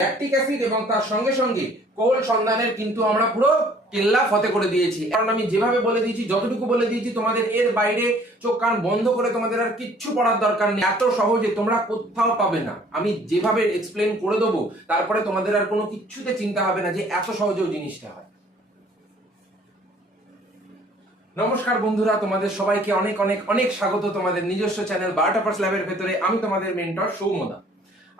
Lactic acid এবং তার সঙ্গে সঙ্গে কোল সন্ধানের কিন্তু আমরা পুরো কেল্লা ফতে করে দিয়েছি। কারণ আমি যেভাবে বলে দিয়েছি, যতটুকু বলে দিয়েছি, তোমাদের এর বাইরে চোখ কান বন্ধ করে তোমাদের আর কিচ্ছু পড়ার দরকার নেই। এত সহজে তোমরা কোথাও পাবে না। আমি যেভাবে এক্সপ্লেন করে দেবো, তারপরে তোমাদের আর কোনো কিচ্ছুতে চিন্তা হবে না যে এত সহজেও জিনিসটা হয়। নমস্কার বন্ধুরা, তোমাদের সবাইকে অনেক অনেক অনেক স্বাগত তোমাদের নিজস্ব চ্যানেল বায়োটপার্স ল্যাবের ভেতরে। আমি তোমাদের মেন্টর সৌমদা।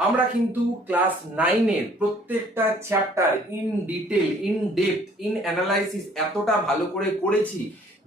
আমরা কিন্তু ক্লাস 9 এর প্রত্যেকটা chapter in detail, in depth, in analysis এতটা ভালো করে করেছি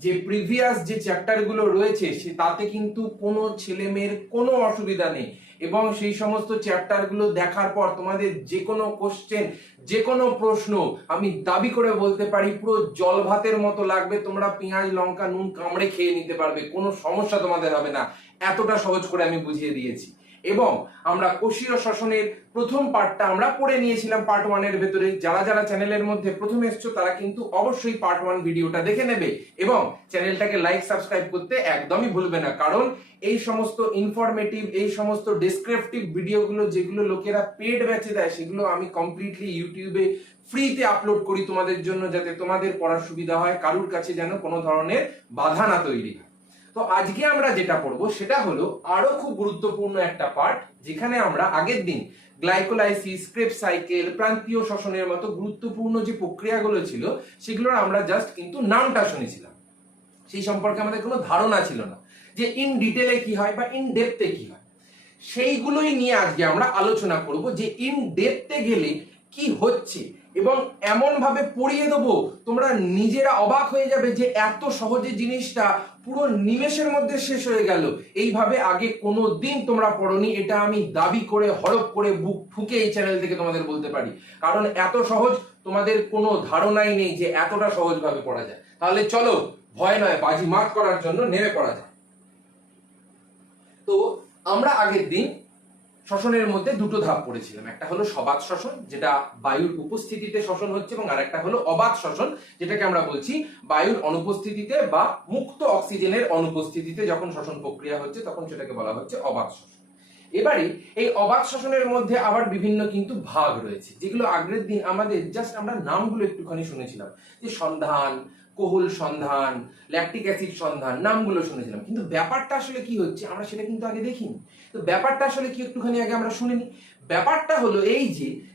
যে প্রিভিয়াস যে চ্যাপ্টারগুলো রয়েছে তাতে কিন্তু কোনো ছেলেমেয়ের কোনো অসুবিধা নেই। এবং সেই সমস্ত চ্যাপ্টারগুলো দেখার পর তোমাদের যে কোনো কোশ্চেন, যে কোনো প্রশ্ন আমি দাবি করে বলতে পারি পুরো জল ভাতের মতো লাগবে। তোমরা পেঁয়াজ লঙ্কা নুন কামড়ে খেয়ে নিতে পারবে, কোনো সমস্যা তোমাদের হবে না। এতটা সহজ করে আমি বুঝিয়ে দিয়েছি। এবং আমরা কোষীয় শ্বসনের প্রথম পার্টটা আমরা পড়ে নিয়েছিলাম পার্ট 1 এর ভেতরে। যারা যারা চ্যানেলের মধ্যে প্রথম এসছো তারা কিন্তু অবশ্যই পার্ট 1 ভিডিওটা দেখে নেবে এবং চ্যানেলটাকে লাইক সাবস্ক্রাইব করতে একদমই ভুলবে না। কারণ এই সমস্ত ইনফরমেটিভ, এই সমস্ত ডেসক্রিপটিভ ভিডিওগুলো যেগুলো লোকেরা পেড ব্যাচে দেয়, সেগুলো আমি কমপ্লিটলি ইউটিউবে ফ্রিতে আপলোড করি তোমাদের জন্য, যাতে তোমাদের পড়ার সুবিধা হয়, কারুর কাছে যেন কোনো ধরনের বাধা না তৈরি হয়। তো আজকে আমরা যেটা পড়বো সেটা হলো আরো খুব গুরুত্বপূর্ণ একটা পার্ট, যেখানে আমরা আগের দিন গ্লাইকোলাইসিস, ক্রেবস সাইকেল, প্রান্তীয় শ্বসনের মতো গুরুত্বপূর্ণ যে প্রক্রিয়াগুলো ছিল সেগুলোর আমরা জাস্ট কিন্তু নামটা শুনেছিলাম। সেই সম্পর্কে আমাদের কোনো ধারণা ছিল না যে ইন ডিটেলে কি হয় বা ইন ডেপথে কি হয়। সেইগুলোই নিয়ে আজকে আমরা আলোচনা করব যে ইন ডেপথে গেলে কি হচ্ছে, এবং এমন ভাবে পড়িয়ে দেবো তোমরা নিজেরা অবাক হয়ে যাবে যে এত সহজে জিনিসটা পুরো নিমেষের মধ্যে শেষ হয়ে গেল। এইভাবে আগে কোনো দিন তোমরা পড়োনি, এটা আমি দাবি করে হড়প করে বুক ঠুকে এই চ্যানেল থেকে তোমাদের বলতে পারি। কারণ এত সহজ তোমাদের কোনো ধারণাই নেই যে এতটা সহজভাবে পড়া যায়। তাহলে চলো, ভয় নয়, বাজি মাত করার জন্য নেমে পড়া যায়। তো আমরা আগের দিন শ্বসনের মধ্যে দুটো ধাপ পড়েছিলাম। একটা হলো সবাত শ্বসন, যেটা বায়ুর উপস্থিতিতে শ্বসন হচ্ছে, এবং আরেকটা হলো অবাত শ্বসন, যেটাকে আমরা বলছি বায়ুর অনুপস্থিতিতে বা মুক্ত অক্সিজেনের অনুপস্থিতিতে যখন শ্বসন প্রক্রিয়া হচ্ছে তখন সেটাকে বলা হচ্ছে অবাত শ্বসন। এবারে এই অবাত শ্বসনের মধ্যে আবার বিভিন্ন কিন্তু ভাগ রয়েছে, যেগুলো আগের দিন আমাদের জাস্ট আমরা নামগুলো একটুখানি শুনেছিলাম, যে সন্ধান, কোহল সন্ধান, ল্যাকটিক অ্যাসিড সন্ধান, নামগুলো শুনেছিলাম। কিন্তু ব্যাপারটা আসলে কি হচ্ছে আমরা সেটা কিন্তু আগে দেখিনি। তো ব্যাপারটা আসলে কি একটুখানি আগে আমরা শুনিনি। ব্যাপারটা হলো এই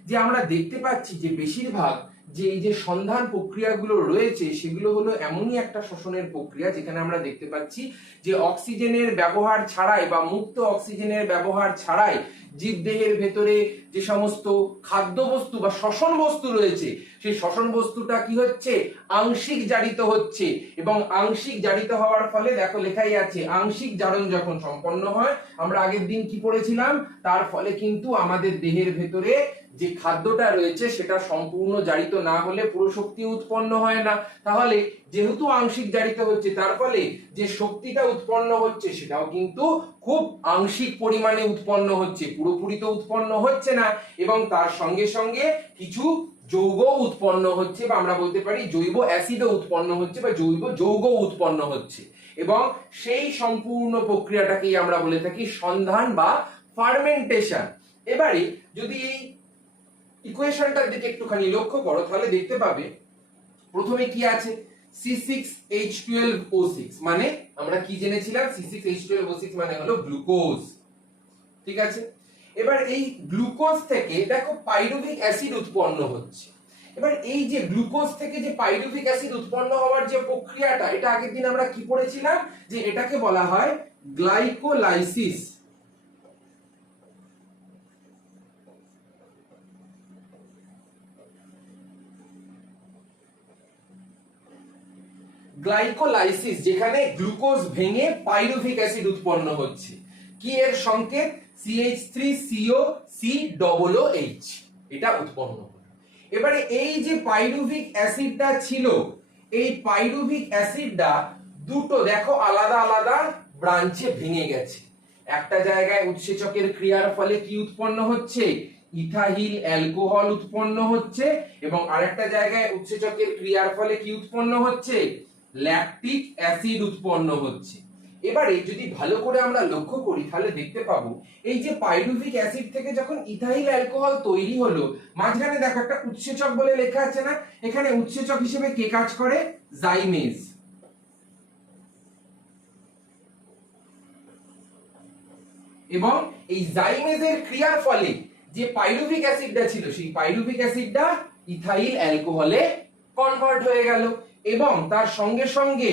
যে আমরা দেখতে পাচ্ছি যে বেশিরভাগ যে এই যে সন্ধান প্রক্রিয়াগুলো রয়েছে সেগুলো হলো এমনই একটা শ্বসনের প্রক্রিয়া যেখানে আমরা দেখতে পাচ্ছি যে অক্সিজেনের ব্যবহার ছাড়াই বা মুক্ত অক্সিজেনের ব্যবহার ছাড়াই জীবদেহের ভেতরে যে সমস্ত খাদ্যবস্তু বা শ্বসন বস্তু রয়েছে সেই শ্বসন বস্তুটা কি হচ্ছে, আংশিক জারিত হচ্ছে। এবং আংশিক জারিত হওয়ার ফলে দেখো লেখাই আছে আংশিক জারণ যখন সম্পন্ন হয়, আমরা আগের দিন কি পড়েছিলাম, তার ফলে কিন্তু আমাদের দেহের ভেতরে যে খাদ্যটা রয়েছে সেটা সম্পূর্ণ জারিত না হলে পুরো শক্তি উৎপন্ন হয় না। তাহলে যেহেতু আংশিক জারিত হচ্ছে তার ফলে যে শক্তিটা উৎপন্ন হচ্ছে সেটাও কিন্তু খুব আংশিক পরিমাণে উৎপন্ন হচ্ছে, পুরোপুরি তো উৎপন্ন হচ্ছে না। এবং তার সঙ্গে সঙ্গে কিছু যৌগ উৎপন্ন হচ্ছে, বা আমরা বলতে পারি জৈব অ্যাসিডও উৎপন্ন হচ্ছে বা জৈব যৌগ উৎপন্ন হচ্ছে। এবং সেই সম্পূর্ণ প্রক্রিয়াটাকেই আমরা বলে থাকি সন্ধান বা ফার্মেন্টেশন। এবারে যদি এই ইকুয়েশনটার দিকে একটুখানি লক্ষ্য করো তাহলে দেখতে পাবে প্রথমে কি আছে, C6H12O6, মানে আমরা কি জেনেছিলাম, C6H12O6 মানে হলো গ্লুকোজ। ঠিক আছে, এবার এই গ্লুকোজ থেকে দেখো পাইরুভিক অ্যাসিড উৎপন্ন হচ্ছে। এবার এই যে গ্লুকোজ থেকে যে পাইরুভিক অ্যাসিড উৎপন্ন হওয়ার যে প্রক্রিয়াটা, এটা আগের দিন আমরা কি পড়েছিলাম, যে এটাকে বলা হয় গ্লাইকোলাইসিস। গ্লাইকোলাইসিস, যেখানে গ্লুকোজ ভেঙে পাইরুভিক অ্যাসিড উৎপন্ন হচ্ছে। কি এর সংকেত, CH3COCOOH, এটা উৎপন্ন হলো। এবারে এই যে পাইরুভিক অ্যাসিডটা ছিল, এই পাইরুভিক অ্যাসিডটা দুটো দেখো আলাদা আলাদা ব্রাঞ্চে ভেঙে গেছে। একটা জায়গায় উৎসেচকের ক্রিয়ার ফলে কি উৎপন্ন হচ্ছে, ইথাইল অ্যালকোহল উৎপন্ন হচ্ছে, এবং আরেকটা জায়গায় উৎসেচকের ক্রিয়ার ফলে কি উৎপন্ন হচ্ছে, ল্যাকটিক অ্যাসিড উৎপন্ন হচ্ছে। এবারে যদি ভালো করে আমরা লক্ষ্য করি তাহলে দেখতে পাবো এই যে পাইরুভিক অ্যাসিড থেকে যখন ইথাইল অ্যালকোহল তৈরি হলো, মাঝখানে দেখো একটা উৎসেচক বলে লেখা আছে না, এখানে উৎসেচক হিসেবে কে কাজ করে? জাইমেজ। এবং এই জাইমেজের ক্রিয়ার ফলে যে পাইরুভিক অ্যাসিডটা ছিল সেই পাইরুভিক অ্যাসিডটা ইথাইল অ্যালকোহলে কনভার্ট হয়ে গেল এবং তার সঙ্গে সঙ্গে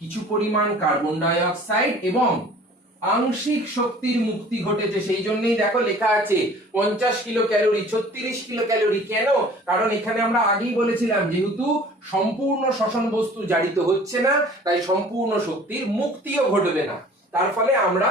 কিছু পরিমাণ কার্বন ডাই অক্সাইড এবং আংশিক শক্তির মুক্তি ঘটেছে। সেই জন্যই দেখো লেখা আছে 50 কিলো ক্যালোরি, 36 কিলো ক্যালোরি। কেন? কারণ এখানে আমরা আগেই বলেছিলাম যেহেতু সম্পূর্ণ শ্বসন বস্তু জারিত হচ্ছে না, তাই সম্পূর্ণ শক্তির মুক্তিও ঘটবে না, তার ফলে আমরা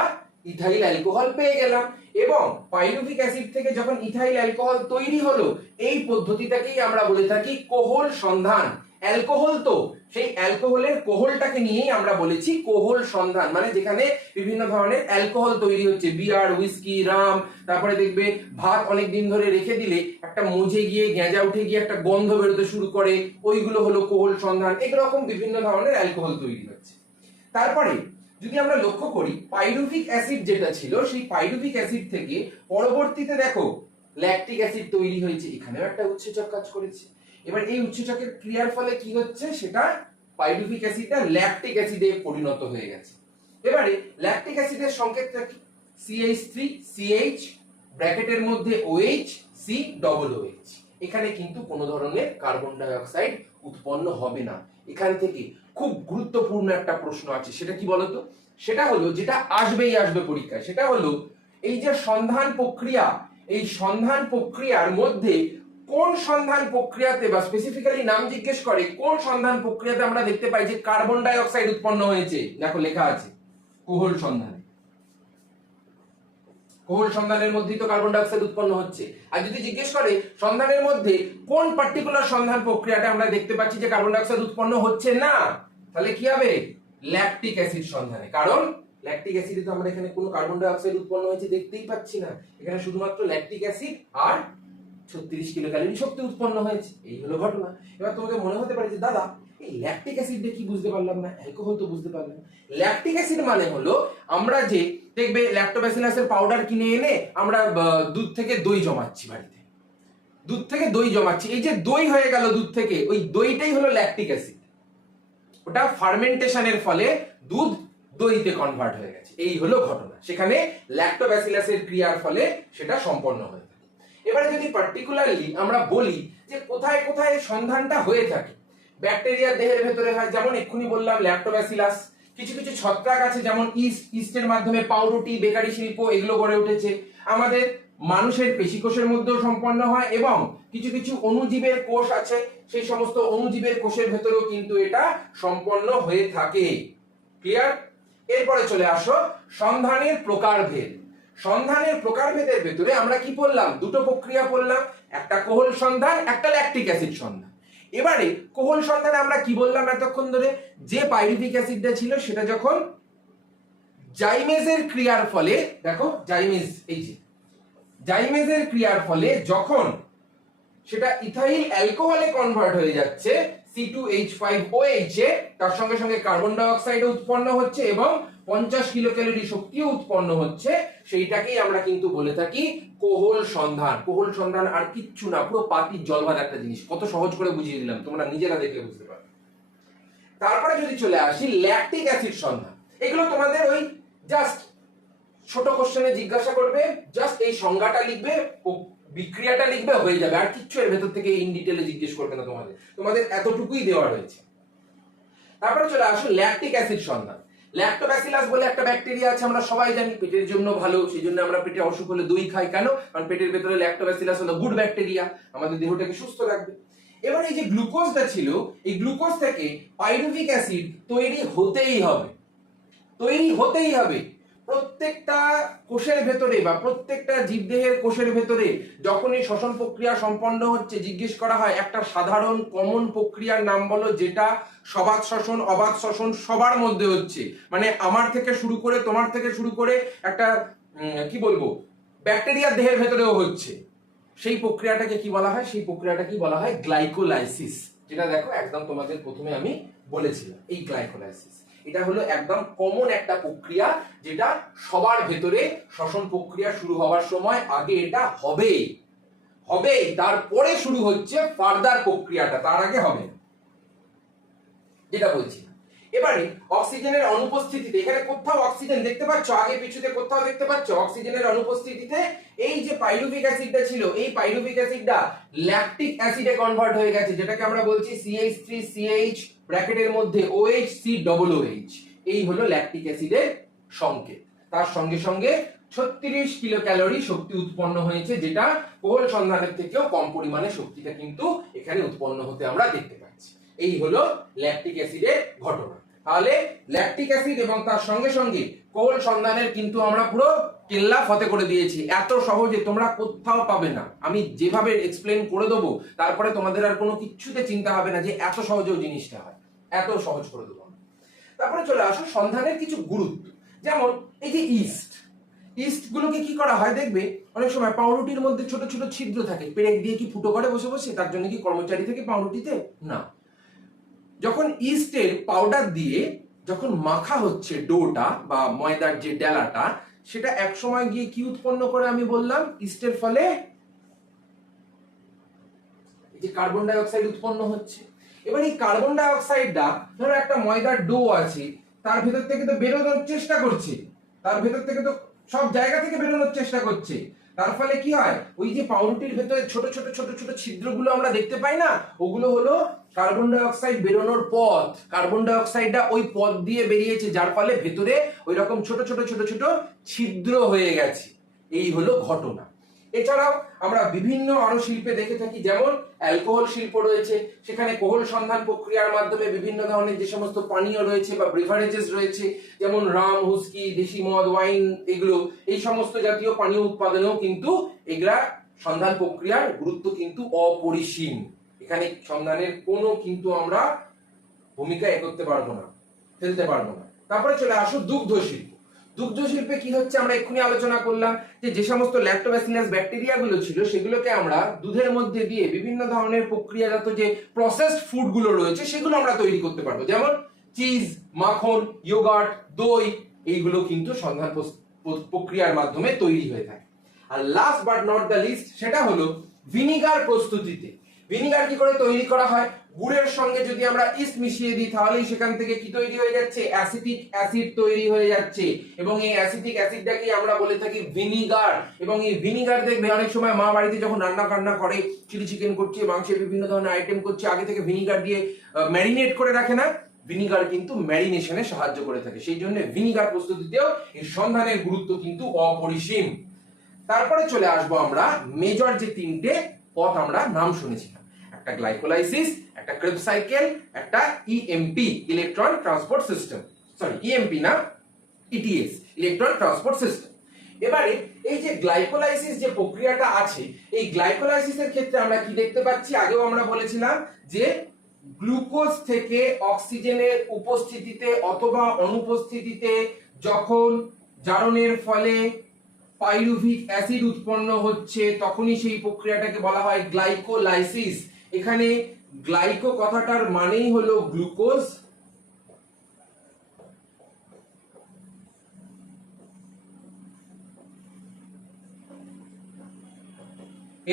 ইথাইল অ্যালকোহল পেয়ে গেলাম। এবং পাইরুভিক অ্যাসিড থেকে যখন ইথাইল অ্যালকোহল তৈরি হলো, এই পদ্ধতিটাকেই আমরা বলে থাকি কোহল সন্ধান। অ্যালকোহল তো সেই অ্যালকোহলের কোহলটাকে নিয়েই আমরা বলেছি কোহল সন্ধান, মানে যেখানে বিভিন্ন ধরনের অ্যালকোহল তৈরি হচ্ছে, বিয়ার, হুইস্কি, রাম, তারপরে দেখবে ভাত অনেক দিন ধরে রেখে দিলে একটা মজে গিয়ে গেঁজা উঠে গিয়ে একটা গন্ধ বেরোতে শুরু করে, ওইগুলো হলো কোহল সন্ধান। এরকম বিভিন্ন ধরনের অ্যালকোহল তৈরি হচ্ছে। তারপরে যদি আমরা লক্ষ্য করি পাইরুভিক অ্যাসিড যেটা ছিল সেই পাইরুভিক অ্যাসিড থেকে পরবর্তীতে দেখো ল্যাকটিক অ্যাসিড তৈরি হয়েছে, এখানেও একটা উৎসেচক কাজ করেছে। এবার এই উৎসেচকের ক্রিয়ার ফলে কি হচ্ছে, সেটা পাইরুভিক অ্যাসিডটা ল্যাকটিক অ্যাসিডে পরিণত হয়ে গেছে। এবারে ল্যাকটিক অ্যাসিডের সংকেতটা কি? CH3CH ব্র্যাকেটের মধ্যে OH COOH। এখানে কিন্তু কোনো ধরনের কার্বন ডাই অক্সাইড উৎপন্ন হবে না। এখান থেকে খুব গুরুত্বপূর্ণ একটা প্রশ্ন আছে, সেটা কি বলতো? সেটা হলো যেটা আসবেই আসবে পরীক্ষায়, সেটা হলো এই যে সন্ধান প্রক্রিয়া, এই সন্ধান প্রক্রিয়ার মধ্যে কোন সন্ধান প্রক্রিয়াতে বা স্পেসিফিক্যালি নাম জিজ্ঞেস করে কোন সন্ধান প্রক্রিয়াতে আমরা দেখতে পাই যে কার্বন ডাই অক্সাইড উৎপন্ন হয়েছে? দেখো লেখা আছে কোহল সন্ধানে। কোহল সন্ধানের মধ্যেই তো কার্বন ডাই অক্সাইড উৎপন্ন হচ্ছে। আর যদি জিজ্ঞেস করে সন্ধানের মধ্যে কোন পার্টিকুলার সন্ধান প্রক্রিয়াটা আমরা দেখতে পাচ্ছি যে কার্বন ডাই অক্সাইড উৎপন্ন হচ্ছে না, তাহলে কি হবে? ল্যাকটিক অ্যাসিড সন্ধানে। কারণ ল্যাকটিক অ্যাসিডে তো আমরা এখানে কোনো কার্বন ডাই অক্সাইড উৎপন্ন হয়েছে দেখতেই পাচ্ছি না, এখানে শুধুমাত্র ল্যাকটিক অ্যাসিড আর 36 কিলো ক্যালোরি শক্তি উৎপন্ন হয়েছে। এই হলো ঘটনা। এবার তোমাকে মনে হতে পারে যে দাদা এই ল্যাকটিক অ্যাসিড দিয়ে কি বুঝতে পারলাম না, অ্যালকোহল তো বুঝতে পারলাম না। ল্যাকটিক অ্যাসিড মানে হলো আমরা যে দেখবে ল্যাক্টোব্যাসিলাসের পাউডার কিনে এনে আমরা দুধ থেকে দই জমাচ্ছি, বাড়িতে দুধ থেকে দই জমাচ্ছি, এই যে দই হয়ে গেল দুধ থেকে, ওই দইটাই হলো ল্যাকটিক অ্যাসিড। ওটা ফার্মেন্টেশনের ফলে দুধ দইতে কনভার্ট হয়ে গেছে, এই হলো ঘটনা। সেখানে ল্যাক্টোব্যাসিলাসের ক্রিয়ার ফলে সেটা সম্পন্ন হয়ে থাকে। এবারে যদি পার্টিকুলারলি আমরা বলি যে কোথায় কোথায় সন্ধানটা হয়ে থাকে, ব্যাকটেরিয়ার দেহের ভেতরে হয়, যেমন এক্ষুনি বললাম ল্যাক্টোব্যাসিলাস। কিছু কিছু ছত্রাক আছে যেমন ইস্টের মাধ্যমে পাউরুটি, বেকারি শিল্প এগুলো গড়ে উঠেছে। আমাদের মানুষের পেশিকোষের মধ্যেও সম্পন্ন হয় এবং কিছু কিছু অণুজীবের কোষ আছে, সেই সমস্ত অণুজীবের কোষের ভেতরেও কিন্তু এটা সম্পন্ন হয়ে থাকে। ক্লিয়ার? এরপরে চলে আসো সন্ধানের প্রকারভেদ। সন্ধানের প্রকারভেদের ভেতরে আমরা কি পড়লাম? দুটো প্রক্রিয়া পড়লাম, একটা কোহল সন্ধান, একটা ল্যাকটিক অ্যাসিড সন্ধান। এবারে কোহল সন্ধানে আমরা কি বললাম এতক্ষণ ধরে? যে পাইরুভিক অ্যাসিডটা ছিল সেটা যখন জাইমেজের ক্রিয়ার ফলে, দেখো জাইমেজ, এই যে জাইমেজের ক্রিয়ার ফলে যখন সেটা ইথাইল অ্যালকোহলে কনভার্ট হয়ে যাচ্ছে C2H5OH এ, তার সঙ্গে সঙ্গে কার্বন ডাই অক্সাইড উৎপন্ন হচ্ছে এবং 50 কিলো ক্যালোরি শক্তিও উৎপন্ন হচ্ছে, সেইটাকেই আমরা কিন্তু বলে থাকি কোহল সন্ধান। কোহল সন্ধান আর কিচ্ছু না, পুরো পাতির জল ভাত একটা জিনিস। কত সহজ করে বুঝিয়ে দিলাম, তোমরা নিজেরা দেখলে বুঝতে পারবে। তারপরে যদি চলে আসি ল্যাকটিক অ্যাসিড সন্ধান, এগুলো তোমাদের ওই জাস্ট ছোট কোশ্চেনে জিজ্ঞাসা করবে, জাস্ট এই সংজ্ঞাটা লিখবে, বিক্রিয়াটা লিখবে, হয়ে যাবে। আর কিচ্ছু এর ভেতর থেকে ইন ডিটেইলে জিজ্ঞেস করবে না, তোমাদের এতটুকুই দেওয়া রয়েছে। তারপরে চলে আসো ল্যাকটিক অ্যাসিড সন্ধান। ল্যাক্টোব্যাসিলাস বলে একটা ব্যাকটেরিয়া আছে, আমরা সবাই জানি পেটের জন্য ভালো, সেই জন্য আমরা পেটে অসুখ হলে দই খাই। কেন? কারণ পেটের ভেতরে ল্যাক্টোব্যাসিলাস হলো গুড ব্যাকটেরিয়া, আমাদের দেহটাকে সুস্থ রাখবে। এবার এই যে গ্লুকোজটা ছিল, এই গ্লুকোজ থেকে পাইরুভিক অ্যাসিড তৈরি হতেই হবে, তৈরি হতেই হবে। প্রত্যেকটা কোষের ভেতরে বা প্রত্যেকটা জীবদেহের কোষের ভেতরে যখনই শ্বসন প্রক্রিয়া সম্পন্ন হচ্ছে, জিজ্ঞেস করা হয় একটা সাধারণ কমন প্রক্রিয়ার নাম বলো যেটা সবাত শ্বসন, অবাত শ্বসন সবার মধ্যে হচ্ছে। মানে আমার থেকে শুরু করে, তোমার থেকে শুরু করে একটা কি বলবো ব্যাকটেরিয়ার দেহের ভেতরেও হচ্ছে। সেই প্রক্রিয়াটাকে কি বলা হয়? সেই প্রক্রিয়াটাকে বলা হয় গ্লাইকোলাইসিস, যেটা দেখো একদম তোমাদের প্রথমে আমি বলেছিলাম, এই গ্লাইকোলাইসিস। এটা হলো একদম কমন একটা প্রক্রিয়া, যেটা সবার ভেতরে শ্বসন প্রক্রিয়া শুরু হওয়ার সময় আগে এটা হবে, তারপরে শুরু হচ্ছে ফার্দার প্রক্রিয়াটা, তার আগে হবে না, যেটা বলছি। এবারে অক্সিজেনের অনুপস্থিতিতে, এখানে কোথাও অক্সিজেন দেখতে পাচ্ছ, আগে পিছুতে কোথাও দেখতে পাচ্ছ অক্সিজেনের অনুপস্থিতিতে এই যে পাইরুভিক অ্যাসিডটা ছিল, এই পাইরুভিক অ্যাসিডটা ল্যাকটিক অ্যাসিডে কনভার্ট হয়ে গেছে, যেটাকে আমরা বলছি CH3CH ব্র্যাকেটের মধ্যে OHCOOH। এই হলো ল্যাকটিক অ্যাসিডের সংকেত। তার সঙ্গে সঙ্গে 36 কিলো ক্যালোরি শক্তি উৎপন্ন হয়েছে, যেটা কোহল সন্ধানের থেকেও কম পরিমাণে শক্তিটা কিন্তু এখানে উৎপন্ন হতে আমরা দেখতে পাচ্ছি। এই হলো ল্যাকটিক অ্যাসিডের ঘটনা। তাহলে ল্যাকটিক অ্যাসিড এবং তার সঙ্গে সঙ্গে কোহল সন্ধানের কিন্তু আমরা পুরো কেল্লা ফতে করে দিয়েছি। এত সহজে তোমরা কোথাও পাবে না, আমি যেভাবে এক্সপ্লেন করে দেবো তারপরে তোমাদের আর কোনো কিছুতে চিন্তা হবে না যে এত সহজেও জিনিসটা হয়, এত সহজ করে দেবো। তারপরে চলে আসো সন্ধানের কিছু গুরুত্ব। যেমন এই যে ইস্ট গুলোকে কি করা হয় দেখবে অনেক সময় পাউরুটির মধ্যে ছোট ছোট ছিদ্র থাকে, পেরেক দিয়ে কি ফুটো করে বসে বসে, তার জন্য কি কর্মচারী থেকে পাউরুটিতে না, যখন ইস্টের পাউডার দিয়ে যখন মাখা হচ্ছে ডোটা বা ময়দার যে ডেলাটা, সেটা এক সময় গিয়ে কি উৎপন্ন করে আমি বললাম, ইস্টের ফলে যে কার্বন ডাই অক্সাইড উৎপন্ন হচ্ছে। এবার এই কার্বন ডাই অক্সাইডটা ধরো একটা ময়দার ডো আছে, তার ভেতর থেকে তো বেরোনোর চেষ্টা করছে, তার ভেতর থেকে তো সব জায়গা থেকে বেরোনোর চেষ্টা করছে, তার ফলে কি হয়, ওই যে পাউরুটির ভেতরে ছোট ছোট ছোট ছোট ছিদ্রগুলো আমরা দেখতে পাই না, ওগুলো হলো কার্বন ডাই অক্সাইড বেরোনোর পথ। কার্বন ডাই অক্সাইডটা ওই পথ দিয়ে বেরিয়েছে, যার ফলে ভেতরে ওই রকম ছোট ছোট ছোট ছোট ছিদ্র হয়ে গেছে। এই হলো ঘটনা। এছাড়াও আমরা বিভিন্ন আরো শিল্পে দেখে থাকি, যেমন অ্যালকোহল শিল্প রয়েছে, সেখানে কোহল সন্ধান প্রক্রিয়ার মাধ্যমে বিভিন্ন ধরনের যে সমস্ত পানীয় রয়েছে বা ব্রিভারেজেস রয়েছে, যেমন রাম, হুস্কি, দেশি মদ, ওয়াইন, এগুলো, এই সমস্ত জাতীয় পানীয় উৎপাদনেও কিন্তু এগুলা সন্ধান প্রক্রিয়ার গুরুত্ব কিন্তু অপরিসীম। এখানে সন্ধানের কোনো কিন্তু আমরা ভূমিকা করতে পারবো না, ফেলতে পারবো না। তারপরে চলে আসো দুগ্ধ শিল্প। দুগ্ধ শিল্পে কি হচ্ছে, আমরা এক্ষুনি আলোচনা করলাম যে সমস্ত ল্যাক্টোব্যাসিলাস ব্যাকটেরিয়া গুলো ছিল, সেগুলোকে আমরা দুধের মধ্যে দিয়ে বিভিন্ন ধরনের প্রক্রিয়াজাত যে প্রসেসড ফুড গুলো রয়েছে সেগুলো আমরা তৈরি করতে পারবো, যেমন চিজ, মাখন, ইয়োগার্ট, দই, এইগুলো কিন্তু সন্ধান প্রক্রিয়ার মাধ্যমে তৈরি হয়ে থাকে। আর last but not the least, সেটা হলো ভিনিগার প্রস্তুতিতে। ভিনিগার কি করে তৈরি করা হয়, গুড়ের সঙ্গে যদি আমরা ইস্ট মিশিয়ে দিই, তাহলেই সেখান থেকে কি তৈরি হয়ে যাচ্ছে, অ্যাসিটিক অ্যাসিড তৈরি হয়ে যাচ্ছে, এবং এই অ্যাসিটিক অ্যাসিডটাকে আমরা বলে থাকি ভিনিগার। এবং এই ভিনিগার দেখবে অনেক সময় মা বাড়িতে যখন রান্না করে, চিলি চিকেন করছে, মাংসের বিভিন্ন ধরনের আইটেম করছে, আগে থেকে ভিনিগার দিয়ে ম্যারিনেট করে রাখে না, ভিনিগার কিন্তু ম্যারিনেশনে সাহায্য করে থাকে। সেই জন্য ভিনিগার প্রস্তুতিতেও এই সন্ধানের গুরুত্ব কিন্তু অপরিসীম। তারপরে চলে আসবো আমরা মেজর যে তিনটে পথ আমরা নাম শুনেছিলাম, একটা গ্লাইকোলাইসিস, একটা ক্রেবস সাইকেল, একটা EMP, electron transport system, sorry EMP না, ইটিএস, ইলেকট্রন ট্রান্সপোর্ট সিস্টেম। এবারে এই যে গ্লাইকোলাইসিস যে প্রক্রিয়াটা আছে, এই গ্লাইকোলাইসিসের ক্ষেত্রে আমরা কি দেখতে পাচ্ছি, আগেও আমরা বলেছিলাম যে গ্লুকোজ থেকে অক্সিজেনের উপস্থিতিতে অথবা অনুপস্থিতিতে যখন জারণের ফলে পাইরুভিক অ্যাসিড উৎপন্ন হচ্ছে, তখনই সেই প্রক্রিয়াটাকে বলা হয় গ্লাইকোলাইসিস। এখানে গ্লাইকো কথাটার মানেই হলো গ্লুকোজ,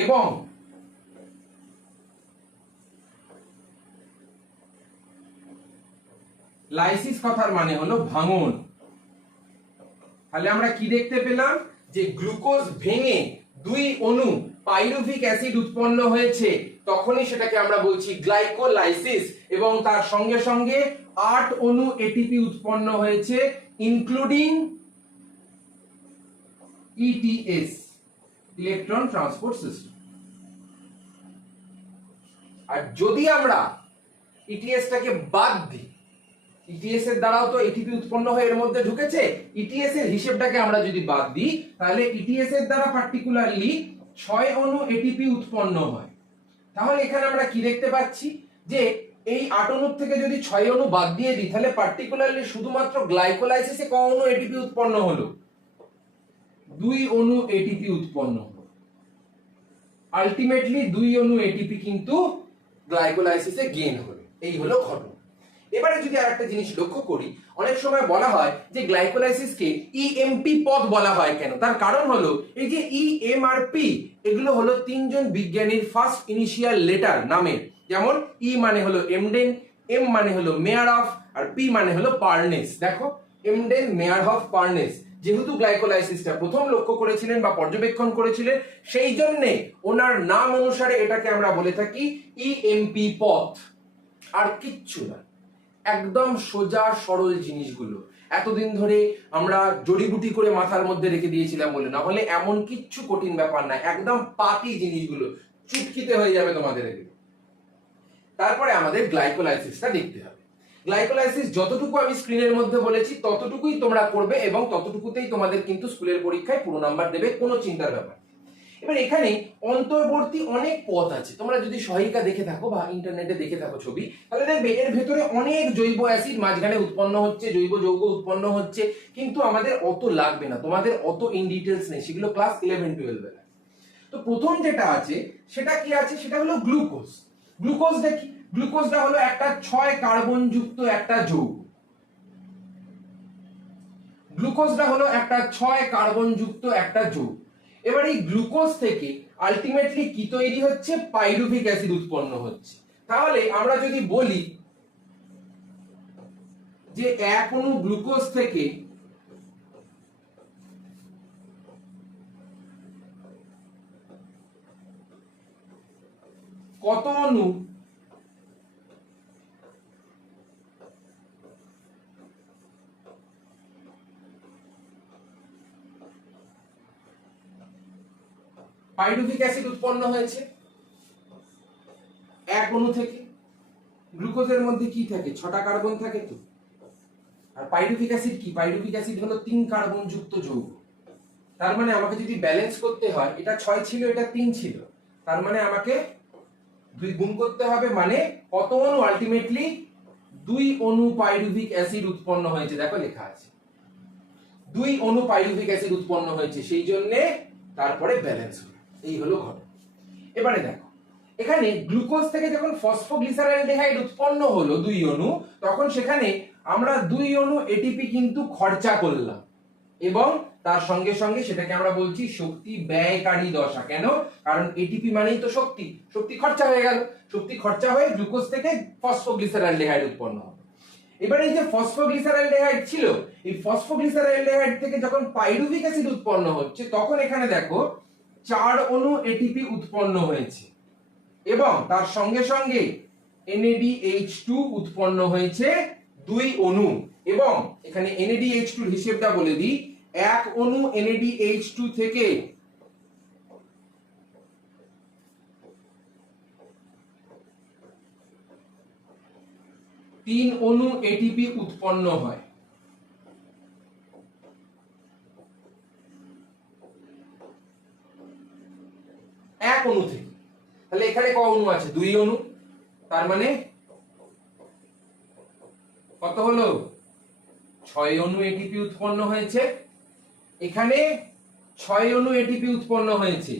এবং লাইসিস কথার মানে হলো ভাঙন। তাহলে আমরা কি দেখতে পেলাম, যে গ্লুকোজ ভেঙে দুই অণু পাইরুভিক অ্যাসিড উৎপন্ন হয়েছে, তখনই সেটাকে আমরা বলছি গ্লাইকোলাইসিস, এবং তার সঙ্গে সঙ্গে 8 অণু এটিপি উৎপন্ন হয়েছে, including ETS, electron transport system. আর যদি আমরা ইটিএস টাকে বাদ দিই, ইটিএস এর দ্বারাও তো এটিপি উৎপন্ন হয়ে এর মধ্যে ঢুকেছে, ইটিএস এর হিসেবটাকে আমরা যদি বাদ দিই, তাহলে ইটিএস এর দ্বারা পার্টিকুলারলি 6 অণু এটিপি উৎপন্ন হয়। তাহলে এখানে আমরা কি দেখতে পাচ্ছি, যে এই 8 অণুর থেকে যদি 6 অণু বাদ দিয়ে দিই, তাহলে পার্টিকুলারলি শুধুমাত্র গ্লাইকোলাইসিসে ক অণু এটিপি উৎপন্ন হলো, 2 অণু এটিপি উৎপন্ন হলো। আলটিমেটলি 2 অণু এটিপি কিন্তু গ্লাইকোলাইসিসে গেইন হলো। এই হলো ঘটনা। এবারে যদি আরেকটা জিনিস লক্ষ্য করি, অনেক সময় বলা হয় যে গ্লাইকোলাইসিসকে ইএমপি পথ বলা হয় কেন, তার কারণ হলো এই যে ই এম আর পি, এগুলো হলো তিনজন বিজ্ঞানীর ফার্স্ট ইনিশিয়াল লেটার নামের। যেমন ই মানে হলো এমডেন, এম মানে হলো মেয়ারহফ, আর পি মানে হলো পার্নেস। দেখো এমডেন, মেয়ারহফ, পার্নেস, যেহেতু গ্লাইকোলাইসিসটা প্রথম লক্ষ্য করেছিলেন বা পর্যবেক্ষণ করেছিলেন, সেই জন্যে ওনার নাম অনুসারে এটাকে আমরা বলে থাকি ইএমপি পথ। আর কিচ্ছু না, একদম সোজা সরল জিনিসগুলো এতদিন ধরে আমরা জড়িবুটি করে মাথার মধ্যে রেখে দিয়েছিলাম বলে, না হলে এমন কিচ্ছু কঠিন ব্যাপার না, একদম পাতি জিনিসগুলো চুটকিতে হয়ে যাবে তোমাদের এগুলো। তারপরে আমাদের গ্লাইকোলাইসিসটা দেখতে হবে। গ্লাইকোলাইসিস যতটুকু আমি স্ক্রিনের মধ্যে বলেছি ততটুকুই তোমরা করবে এবং ততটুকুতেই তোমাদের কিন্তু স্কুলের পরীক্ষায় পুরো নাম্বার দেবে, কোনো চিন্তার ব্যাপার। এবার এখানে অন্তর্বর্তী অনেক পথ আছে, তোমরা যদি সহায়িকা দেখে থাকো বা ইন্টারনেটে দেখে থাকো ছবি, তাহলে দেখবে এর ভেতরে অনেক জৈব অ্যাসিড মাঝখানে উৎপন্ন হচ্ছে, জৈব যৌগ উৎপন্ন হচ্ছে, কিন্তু আমাদের অত লাগবে না, তোমাদের অত ইন ডিটেলস নেই, সেগুলো ক্লাস 11-12 এ। তো প্রথম যেটা আছে সেটা কি আছে, সেটা হলো গ্লুকোজ। গ্লুকোজটা কি? গ্লুকোজটা হলো একটা 6 কার্বন যুক্ত একটা যৌগ। গ্লুকোজটা হলো একটা 6 কার্বন যুক্ত একটা যৌগ। এবার এই গ্লুকোজ থেকে আলটিমেটলি কি তৈরি হচ্ছে? পাইরুভিক অ্যাসিড উৎপন্ন হচ্ছে। তাহলে আমরা যদি বলি যে এক অণু গ্লুকোজ থেকে কত অণু পাইরুভিক অ্যাসিড উৎপন্ন হয়েছে এক অণু থেকে। গ্লুকোজের মধ্যে কি থাকে? 6টা কার্বন থাকে তো। আর পাইরুভিক অ্যাসিড কি? পাইরুভিক অ্যাসিড হলো 3 কার্বন যুক্ত যৌগ। তার মানে আমাকে যদি ব্যালেন্স করতে হয়, এটা 6 ছিল, এটা 3 ছিল, তার মানে আমাকে 2 গুণ করতে হবে, মানে কত অণু? আলটিমেটলি 2 অণু পাইরুভিক অ্যাসিড উৎপন্ন হয়েছে। দেখো লেখা আছে 2 অণু পাইরুভিক অ্যাসিড উৎপন্ন হয়েছে, সেই জন্য তারপরে ব্যালেন্স হলো। এই হলো ঘটনা। এবারে দেখো এখানে গ্লুকোজ থেকে যখন ফসফোগ্লিসারালডিহাইড উৎপন্ন হলো 2 অণু, তখন সেখানে আমরা 2 অণু এটিপি কিন্তু খরচা করলাম এবং তার সঙ্গে সঙ্গে সেটাকে আমরা বলছি শক্তি ব্যয়কারী দশা। কেন? কারণ এটিপি মানেই তো শক্তি, শক্তি খরচা হয়ে গেল, শক্তি খরচা হয়ে গ্লুকোজ থেকে ফসফোগ্লিসারালডিহাইড উৎপন্ন হলো। এবারে এই যে ফসফোগ্লিসারালডিহাইড ছিল, এই ফসফোগ্লিসারালডিহাইড থেকে যখন পাইরুভিক অ্যাসিড উৎপন্ন হচ্ছে, তখন এখানে দেখো 4 অণু এটিপি উৎপন্ন হয়েছে এবং তার সঙ্গে সঙ্গে NADH2 উৎপন্ন হয়েছে 2 অণু। এবং এখানে NADH2 এর হিসেবটা বলে দিই, এক অণু NADH2 থেকে 3 অণু এটিপি উৎপন্ন হয়। এক অণু থেকে। তাহলে এখানে ক অণু আছে? 2 অণু। তার মানে কত হলো? 6 অণু এটিপি উৎপন্ন হয়েছে। এখানে 6 অণু এটিপি উৎপন্ন হয়েছে,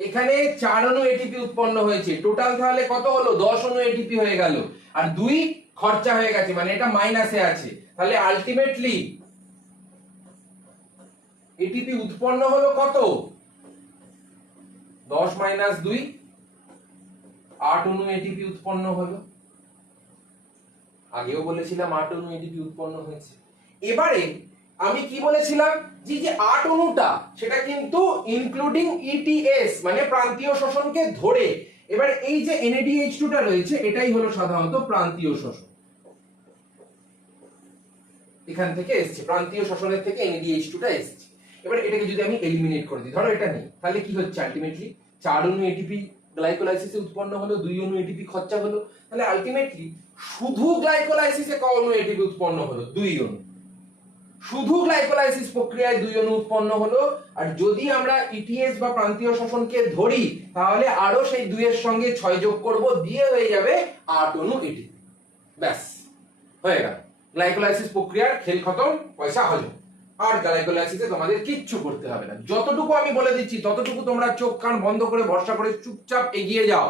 এখানে 4 অণু এটিপি উৎপন্ন হয়েছে। টোটাল তাহলে কত হলো? 10 অণু এটিপি হয়ে গেল। আর 2 খরচা হয়ে গেছে, মানে এটা মাইনাসে আছে। তাহলে আলটিমেটলি এটিপি উৎপন্ন হলো কত? 10 - 2, 8 অণু এটিপি উৎপন্ন হলো। আগেও বলেছিলাম 8 অণু এটিপি উৎপন্ন হয়েছে। এবারে আমি কি বলেছিলাম যে 8 অণুটা সেটা কিন্তু ইনক্লুডিং ইটিএস মানে প্রান্তীয় শোষণকে ধরে। এবার এই যে NADH2 টা রয়েছে, এটাই হলো সাধারণত প্রান্তীয় শোষণ। এখান থেকে এসেছে, প্রান্তীয় শোষণের থেকে NADH2 টা এসেছে। এবার এটাকে যদি আমি এলিমিনেট করে দিই, ধরো এটা নেই, তাহলে কি হচ্ছে? আলটিমেটলি 4 অণু এটিপি গ্লাইকোলাইসিসে উৎপন্ন হলো, 2 অণু এটিপি খরচা হলো। তাহলে আলটিমেটলি শুধু গ্লাইকোলাইসিসে ক অণু এটিপি উৎপন্ন হলো? 2 অণু। শুধু গ্লাইকোলাইসিস প্রক্রিয়ায় 2 অণু উৎপন্ন হলো। আর যদি আমরা ইটিএস বা প্রান্তীয় শোষণকে ধরি, তাহলে আরো সেই 2 এর সঙ্গে 6 যোগ করব, দিয়ে হয়ে যাবে 8 অণু এটিপি। ব্যাস হয়ে গেল, গ্লাইকোলাইসিস প্রক্রিয়ার খেল খতম, পয়সা হজম। আর গ্লাইকোলাইসিসে তোমাদের কিচ্ছু করতে হবে না। যতটুকু আমি বলে দিচ্ছি ততটুকু তোমরা চোখ কান বন্ধ করে ভরসা করে চুপচাপ এগিয়ে যাও।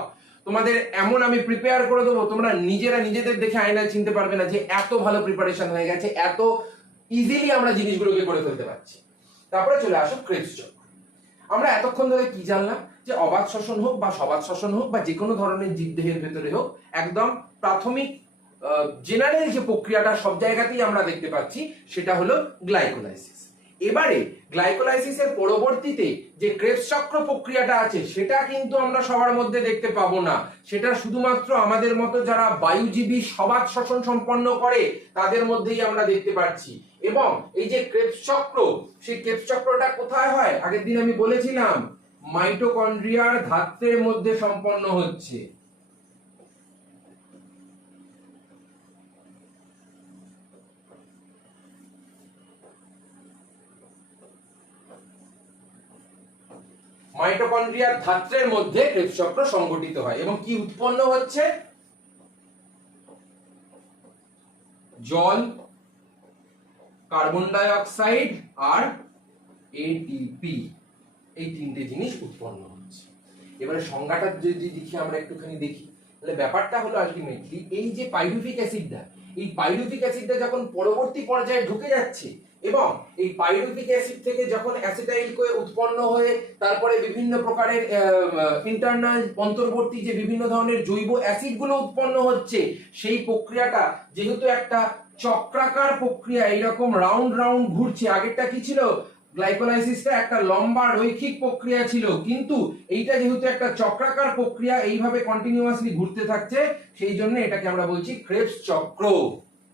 তোমাদের এমন আমি প্রিপেয়ার করে দেবো, তোমরা নিজেরা নিজেদের দেখে আয়নায় চিনতে পারবে না যে এত ভালো প্রিপারেশন হয়ে গেছে, এত ইজিলি আমরা জিনিসগুলোকে করে ফেলতে পারছি। তারপরে চলে আসো ক্রেবস চক্র। আমরা এতক্ষণ ধরে কি জানলাম যে অবাধ শ্বসন হোক বা সবাধ শ্বসন হোক বা যে কোনো ধরনের জীবদেহের ভেতরে হোক, একদম প্রাথমিক জেনারেল যে প্রক্রিয়াটা সব জায়গাতেই আমরা দেখতে পাচ্ছি সেটা হলো গ্লাইকোলাইসিস। এবারে গ্লাইকোলাইসিসের পরবর্তীতে যে ক্রেবস চক্র প্রক্রিয়াটা আছে সেটা কিন্তু আমরা সবার মধ্যে দেখতে পাবো না, সেটা শুধুমাত্র আমাদের মতো যারা বায়ুজীবী সবাধ শ্বসন সম্পন্ন করে তাদের মধ্যেই আমরা দেখতে পাচ্ছি। এবং এই যে ক্রেবস চক্র, সেই ক্রেবস চক্রটা কোথায় হয়? আগের দিন আমি বলেছিলাম মাইটোকন্ড্রিয়ার ধাত্রের মধ্যে সম্পন্ন হচ্ছে। মাইটোকন্ড্রিয়ার ধাত্রের মধ্যে ক্রেবস চক্র সংঘটিত হয় এবং কি উৎপন্ন হচ্ছে? জল, কার্বন ডাই অক্সাইড আর এটিপি, এই তিনটে জিনিস উৎপন্ন হচ্ছে। এবারে সংজ্ঞাটা যদি দেখি আমরা একটুখানি দেখি, তাহলে ব্যাপারটা হলো আলটিমেটলি এই যে পাইরুভিক অ্যাসিডটা, এই পাইরুভিক অ্যাসিডটা যখন পরবর্তী পর্যায়ে ঢুকে যাচ্ছে এবং এই পাইরুভিক অ্যাসিড থেকে যখন অ্যাসিটাইল কোয়ে উৎপন্ন হয়ে তারপরে বিভিন্ন প্রকারের ইন্টারনাল অন্তর্বর্তী যে বিভিন্ন ধরনের জৈব অ্যাসিডগুলো উৎপন্ন হচ্ছে, সেই প্রক্রিয়াটা যেহেতু একটা চক্রাকার প্রক্রিয়া, এইরকম রাউন্ড রাউন্ড ঘুরছে। আগেরটা কি ছিল? গ্লাইকোলাইসিসটা একটা লম্বা রৈখিক প্রক্রিয়া ছিল, কিন্তু এইটা যেহেতু একটা চক্রাকার প্রক্রিয়া, এইভাবে কন্টিনিউয়াসলি ঘুরতে থাকছে, সেই জন্য এটাকে আমরা বলছি ক্রেবস চক্র।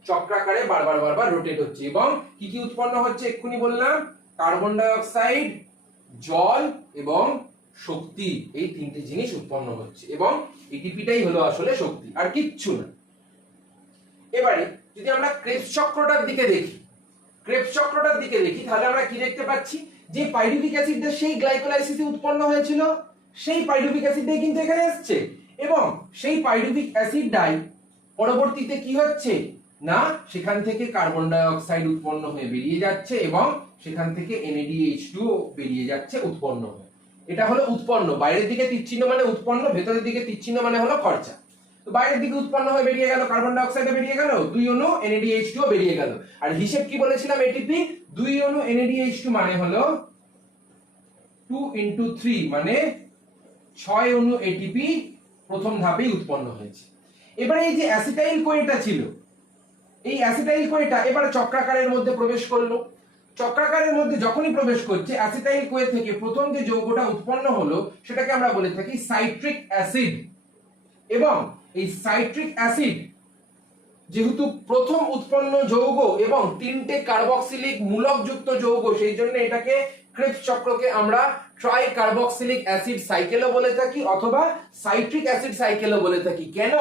চক্রাকারে বারবার বারবার রোটেট হচ্ছে এবং কি কি উৎপন্ন হচ্ছে এক্ষুনি বললাম, কার্বন ডাই অক্সাইড, জল এবং শক্তি, এই তিনটে জিনিস উৎপন্ন হচ্ছে এবং এটিপিটাই হলো আসলে শক্তি, আর কিচ্ছু না। এবারে যদি আমরা ক্রেবস চক্রটার দিকে দেখি, ক্রেবস চক্রটার দিকে দেখি, তাহলে আমরা কি দেখতে পাচ্ছি? যে পাইরুভিক অ্যাসিডটা সেই গ্লাইকোলাইসিসে উৎপন্ন হয়েছিল, সেই পাইরুভিক অ্যাসিডটাই কিন্তু এখানে আসছে এবং সেই পাইরুভিক অ্যাসিডটাই পরবর্তীতে কি হচ্ছে না, সেখান থেকে কার্বন ডাই অক্সাইড উৎপন্ন হয়ে বেরিয়ে যাচ্ছে এবং সেখান থেকে NADH2 বেরিয়ে যাচ্ছে উৎপন্ন হয়ে। এটা হলো উৎপন্ন, বাইরের দিকে তীরচিহ্ন মানে উৎপন্ন, ভেতরের দিকে তীরচিহ্ন মানে হলো খরচা। তো বাইরের দিকে উৎপন্ন হয়ে বেরিয়ে গেল, কার্বন ডাই অক্সাইড বেরিয়ে গেল, 2 অণু NADH2 বেরিয়ে গেল। আর হিসেব কি বলেছিলাম? এটিপি 2 অণু NADH2 মানে হলো 2 × 3 মানে 6 অণু এটিপি প্রথম ধাপেই উৎপন্ন হয়েছে। এবারে এই যে অ্যাসিটাইল কোয়েটা ছিল, এই অ্যাসিটাইল কোয়েটা এবারে চক্রাকারের মধ্যে প্রবেশ করলো। চক্রাকারের মধ্যে যখনই প্রবেশ করছে, অ্যাসিটাইল কোয়ে থেকে প্রথম যে যৌগটা উৎপন্ন হলো সেটাকে আমরা বলে থাকি সাইট্রিক অ্যাসিড। এবং এই সাইট্রিক অ্যাসিড যেহেতু প্রথম উৎপন্ন যৌগ এবং 3টে কার্বক্সিলিক মূলক যুক্ত যৌগ, সেই জন্য এটাকে ক্রেবস চক্রকে আমরা ট্রাই কার্বক্সিলিক অ্যাসিড সাইকেলও বলে থাকি অথবা সাইট্রিক অ্যাসিড সাইকেলও বলে থাকি। কেন?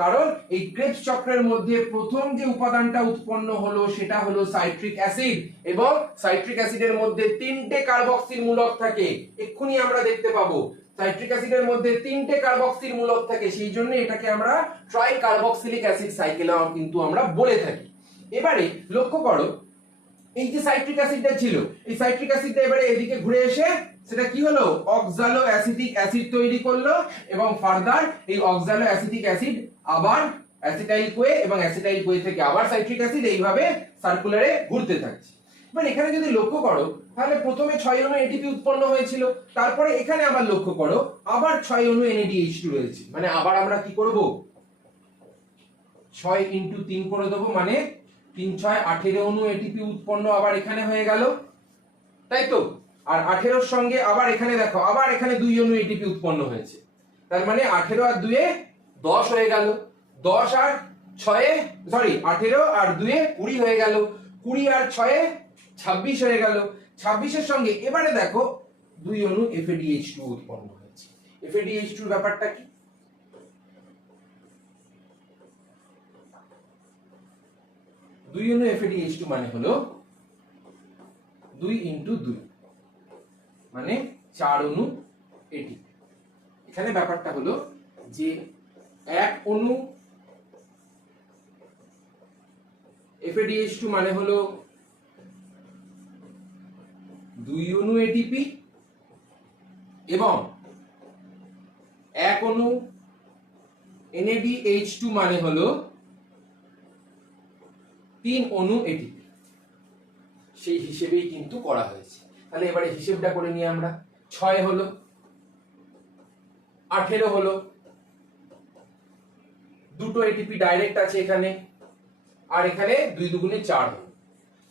কারণ এই ক্রেবস চক্রের মধ্যে প্রথম যে উপাদানটা উৎপন্ন হলো সেটা হলো সাইট্রিক অ্যাসিড এবং সাইট্রিক অ্যাসিডের মধ্যে 3টে কার্বক্সিল মূলক থাকে। এক্ষুনি আমরা দেখতে পাবো সাইট্রিক অ্যাসিডের মধ্যে 3টে কার্বক্সিল মূলক থাকে, সেই জন্য এটাকে আমরা ট্রাই কার্বক্সিলিক অ্যাসিড সাইকেলও কিন্তু আমরা বলে থাকি। এবারে লক্ষ্য করো, এই যে সাইট্রিক অ্যাসিডটা ছিল, এই সাইট্রিক অ্যাসিডটা এবারে এদিকে ঘুরে এসে সেটা কি হলো? অক্সালো অ্যাসিটিক অ্যাসিড তৈরি করলো এবং ফার্দার এই অক্সালো অ্যাসিটিক অ্যাসিড আবার অ্যাসিটাইল কোয়ে এবং অ্যাসিটাইল কোয়ে থেকে আবার সাইট্রিক অ্যাসিড, এইভাবে সার্কুলারে ঘুরতে থাকছে। এবার এখানে যদি লক্ষ্য করো, তাহলে প্রথমে 6 অণু এটিপি উৎপন্ন হয়েছিল, তারপরে এখানে আবার লক্ষ্য করো আবার 6 অণু NADH2 রয়েছে, মানে আবার আমরা কি করব? 6 × 3 করে দেবো, মানে 3 × 6 18 অণু এটিপি উৎপন্ন আবার এখানে হয়ে গেল, তাই তো? আর 18 এর সঙ্গে আবার এখানে দেখো, আবার এখানে 2 অণু এটিপি উৎপন্ন হয়েছে, তার মানে 18 আর 2 এ 10 হয়ে গেল, 10 আর 6 এ সরি 18 আর 2 এ 20 হয়ে গেল, 20 আর 6 এ 26 হয়ে গেল, 26 এর সঙ্গে এবারে দেখো 2 অণু FADH2 উৎপন্ন হয়েছে। FADH2 এর ব্যাপারটা কি? 2 অণু FADH2 মানে হলো 2 × 2 মানে 4 অণু এটিপি। এখানে ব্যাপারটা হলো যে 1 অণু FADH2 মানে হলো 2 অণু এটিপি এবং 1 অণু NADH2 মানে হলো 3 অণু এটিপি, সেই হিসেবেই কিন্তু করা হয়েছে। তাহলে এবারে হিসেবটা করে নিই আমরা। 6 হলো, 18 হলো, দুটো এটিপি ডাইরেক্ট আছে এখানে, আর এখানে 2 দুগুণে 4 হলো।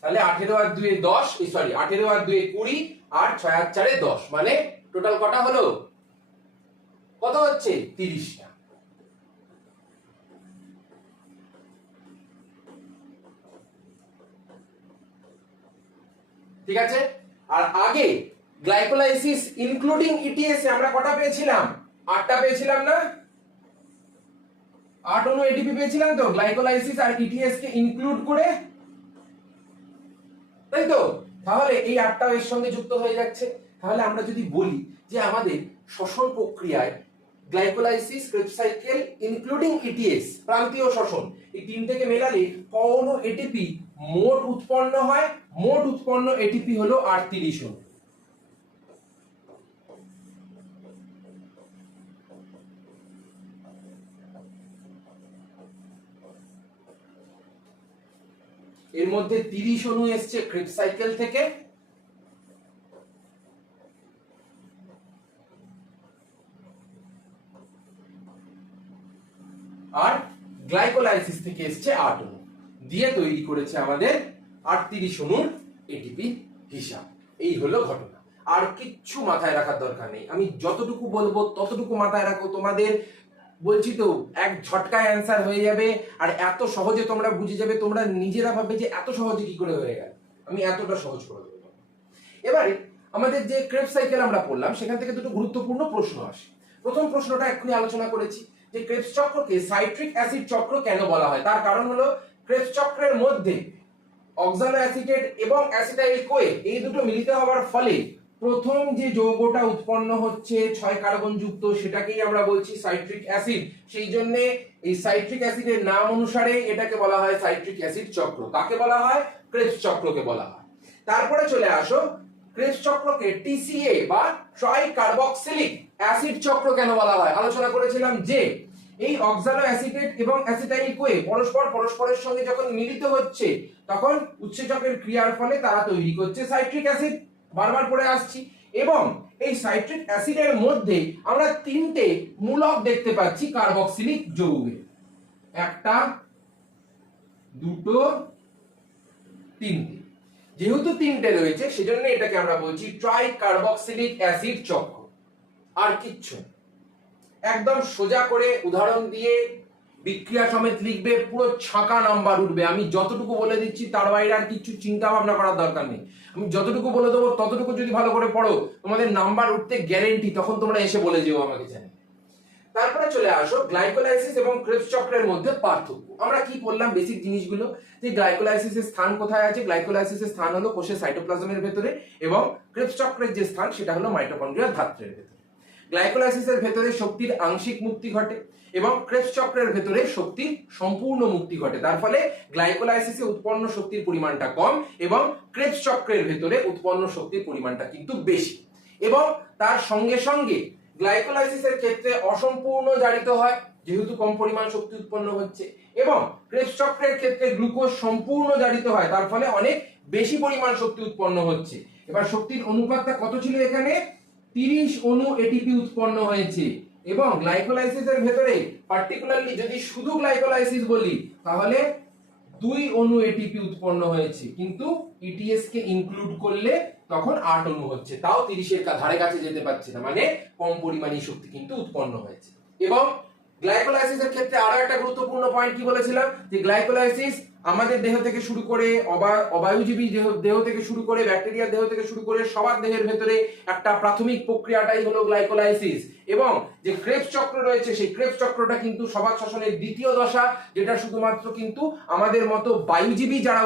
তাহলে 18 আর 2 এ 10, সরি 18 আর 2 এ 20, আর 6 আর 4 এ 10, মানে টোটাল কটা হলো? কত হচ্ছে? 30টা। ঠিক আছে। আর আগে গ্লাইকোলাইসিস ইনক্লুডিং ইটিএস এ আমরা কটা পেয়েছিলাম? 8টা পেয়েছিলাম না? 8 অণু এটিপি পেয়েছিলাম তো গ্লাইকোলাইসিস আর ইটিএস কে ইনক্লুড করে, তাই তো? তাহলে এই 8টা এর সঙ্গে যুক্ত হয়ে যাচ্ছে। তাহলে আমরা যদি বলি যে আমাদের শ্বসন প্রক্রিয়ায় glycolysis, Krebs cycle including ETS, প্রান্তীয় শ্বসন, এই তিনটেকে মেলালে কোন এটিপি মোট উৎপন্ন হয়? মোট উৎপন্ন এটিপি হলো 38 অণু। এর মধ্যে 30 অণু এসছে ক্রেবস সাইকেল থেকে, আর গ্লাইকোলাইসিস থেকে এসছে 8 অণু, দিয়ে তৈরি করেছে আমাদের 38 অণুর এটিপি হিসাব। এই হলো ঘটনা। আর কিচ্ছু মাথায় রাখার দরকার নেই, আমি যতটুকু বলবো ততটুকু মাথায় রাখো। তোমাদের বলছি তো, এক ঝটকায় অ্যান্সার হয়ে যাবে, আর এত সহজে তোমরা বুঝে যাবে, তোমরা নিজেরা ভাববে যে এত সহজে কি করে হয়ে গেল। আমি এতটা সহজ করে দেবো। এবারে আমাদের যে ক্রেবস সাইকেল আমরা পড়লাম, সেখান থেকে দুটো গুরুত্বপূর্ণ প্রশ্ন আসে। প্রথম প্রশ্নটা এক্ষুনি আলোচনা করেছি যে ক্রেবস চক্রকে সাইট্রিক অ্যাসিড চক্র কেন বলা হয়। তার কারণ হলো ক্রেবস চক্রের মধ্যে অক্সালো অ্যাসিটেট এবং অ্যাসিটাইল কোয়ে এই দুটো মিলিত হওয়ার ফলে প্রথম যে যৌগটা উৎপন্ন হচ্ছে 6 কার্বন যুক্ত, সেটাকেই আমরা বলছি সাইট্রিক অ্যাসিড। সেই জন্য এই সাইট্রিক অ্যাসিডের নাম অনুসারে এটাকে বলা হয় সাইট্রিক অ্যাসিড চক্র। কাকে বলা হয়? ক্রেবস চক্রকে বলা হয়। তারপরে চলে আসো, ক্রেবস চক্রকে টিসিএ বা ট্রাই কার্বক্সিলিক অ্যাসিড চক্র কেন বলা হয়। আলোচনা করেছিলাম যে এই অক্সালো অ্যাসিটেট এবং অ্যাসিটাইল কোয়ে পরস্পরের সঙ্গে যখন মিলিত হচ্ছে, তখন উৎসেচকের ক্রিয়ার ফলে তারা তৈরি করছে সাইট্রিক অ্যাসিড। বারবার করে আসছি। এবং এই সাইট্রিক অ্যাসিডের মধ্যে আমরা 3টে মূলক দেখতে পাচ্ছি কার্বক্সিলিক যৌগে, 1টা 2টো 3টে। যেহেতু 3টে রয়েছে, সেজন্য এটাকে আমরা বলছি ট্রাই কার্বক্সিলিক অ্যাসিড চক্র। আর কিচ্ছু একদম সোজা করে উদাহরণ দিয়ে বিক্রিয়া সমেত লিখবে, পুরো ছাঁকা নাম্বার উঠবে। আমি যতটুকু বলে দিচ্ছি তার বাইরে আর কিছু চিন্তা ভাবনা করার দরকার নেই। আমি যতটুকু বলে দেবো ততটুকু যদি ভালো করে পড়ো, তোমাদের নাম্বার উঠতে গ্যারেন্টি। তখন তোমরা এসে বলে যেও আমাকে জানি। তারপরে চলে আসো গ্লাইকোলাইসিস এবং ক্রেবস চক্রের মধ্যে পার্থক্য। আমরা কি বললাম বেসিক জিনিসগুলো, যে গ্লাইকোলাইসিসের স্থান কোথায় আছে? গ্লাইকোলাইসিসের স্থান হলো কোষের সাইটোপ্লাজমের ভেতরে, এবং ক্রেবস চক্রের যে স্থান সেটা হলো মাইটোকন্ড্রিয়াল ধাত্রের ভেতরে। গ্লাইকোলাইসিসের ভেতরে শক্তির আংশিক মুক্তি ঘটে এবং ক্রেবস চক্রের ভেতরে শক্তির সম্পূর্ণ মুক্তি ঘটে। তার ফলে গ্লাইকোলাইসিসে উৎপন্ন শক্তির পরিমাণটা কম এবং ক্রেবস চক্রের ভেতরে উৎপন্ন শক্তির পরিমাণটা কিন্তু বেশি। এবং তার সঙ্গে সঙ্গে গ্লাইকোলাইসিসের ক্ষেত্রে অসম্পূর্ণ জারিত হয়, যেহেতু কম পরিমাণ শক্তি উৎপন্ন হচ্ছে, এবং ক্রেবস চক্রের ক্ষেত্রে গ্লুকোজ সম্পূর্ণ জারিত হয়, তার ফলে অনেক বেশি পরিমাণ শক্তি উৎপন্ন হচ্ছে। এবার শক্তির অনুপাতটা কত ছিল এখানে? 30 অণু এটিপি উৎপন্ন হয়েছে। এবং গ্লাইকোলাইসিসের ভেতরে পার্টিকুলারলি যদি শুধু গ্লাইকোলাইসিস বলি, তাহলে 2 অণু এটিপি উৎপন্ন হয়েছে, কিন্তু ইটিএস কে ইনক্লুড করলে তখন 8 অণু হচ্ছে, তাও 30 এর ধারে কাছে যেতে পারছে না, মানে কম পরিমাণে শক্তি কিন্তু উৎপন্ন হয়েছে। এবং গ্লাইকোলাইসিসের ক্ষেত্রে আরো একটা গুরুত্বপূর্ণ পয়েন্ট কি বলেছিলাম, যে গ্লাইকোলাইসিস আমাদের দেহ থেকে শুরু করে অবায়ুজীবী দেহ থেকে শুরু করে ব্যাকটেরিয়ার দেহ থেকে শুরু করে সবার দেহের ভেতরে একটা প্রাথমিক প্রক্রিয়াটাই হলো গ্লাইকোলাইসিস। এবং যে ক্রেবস চক্র রয়েছে, সেই ক্রেবস চক্রটা কিন্তু সবার শ্বসনের দ্বিতীয় দশা, যেটা শুধুমাত্র কিন্তু আমাদের মতো বায়ুজীবী যারা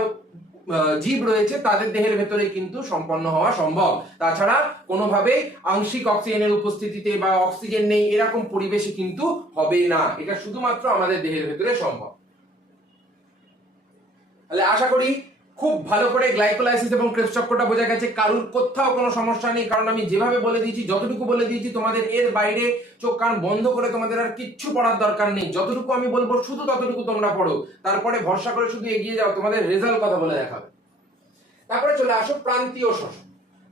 জীব রয়েছে তাদের দেহের ভেতরে কিন্তু সম্পন্ন হওয়া সম্ভব। তাছাড়া কোনোভাবে আংশিক অক্সিজেনের উপস্থিতিতে বা অক্সিজেন নেই এরকম পরিবেশে কিন্তু হবে না, এটা শুধুমাত্র আমাদের দেহের ভেতরে সম্ভব। তাহলে আশা করি খুব ভালো করে গ্লাইকোলাইসিস এবং ক্রেবস চক্রটা বোঝা গেছে, কারুর কোথাও কোনো সমস্যা নেই, কারণ আমি যেভাবে বলে দিয়েছি, যতটুকু বলে দিয়েছি তোমাদের এর বাইরে চোখ কান বন্ধ করে তোমাদের আর কিচ্ছু পড়ার দরকার নেই। যতটুকু আমি বলবো শুধু ততটুকু তোমরা পড়ো, তারপরে ভরসা করে শুধু এগিয়ে যাও, তোমাদের রেজাল্ট কথা বলে দেখাবে। তারপরে চলে আসো প্রান্তীয় শ্বসন।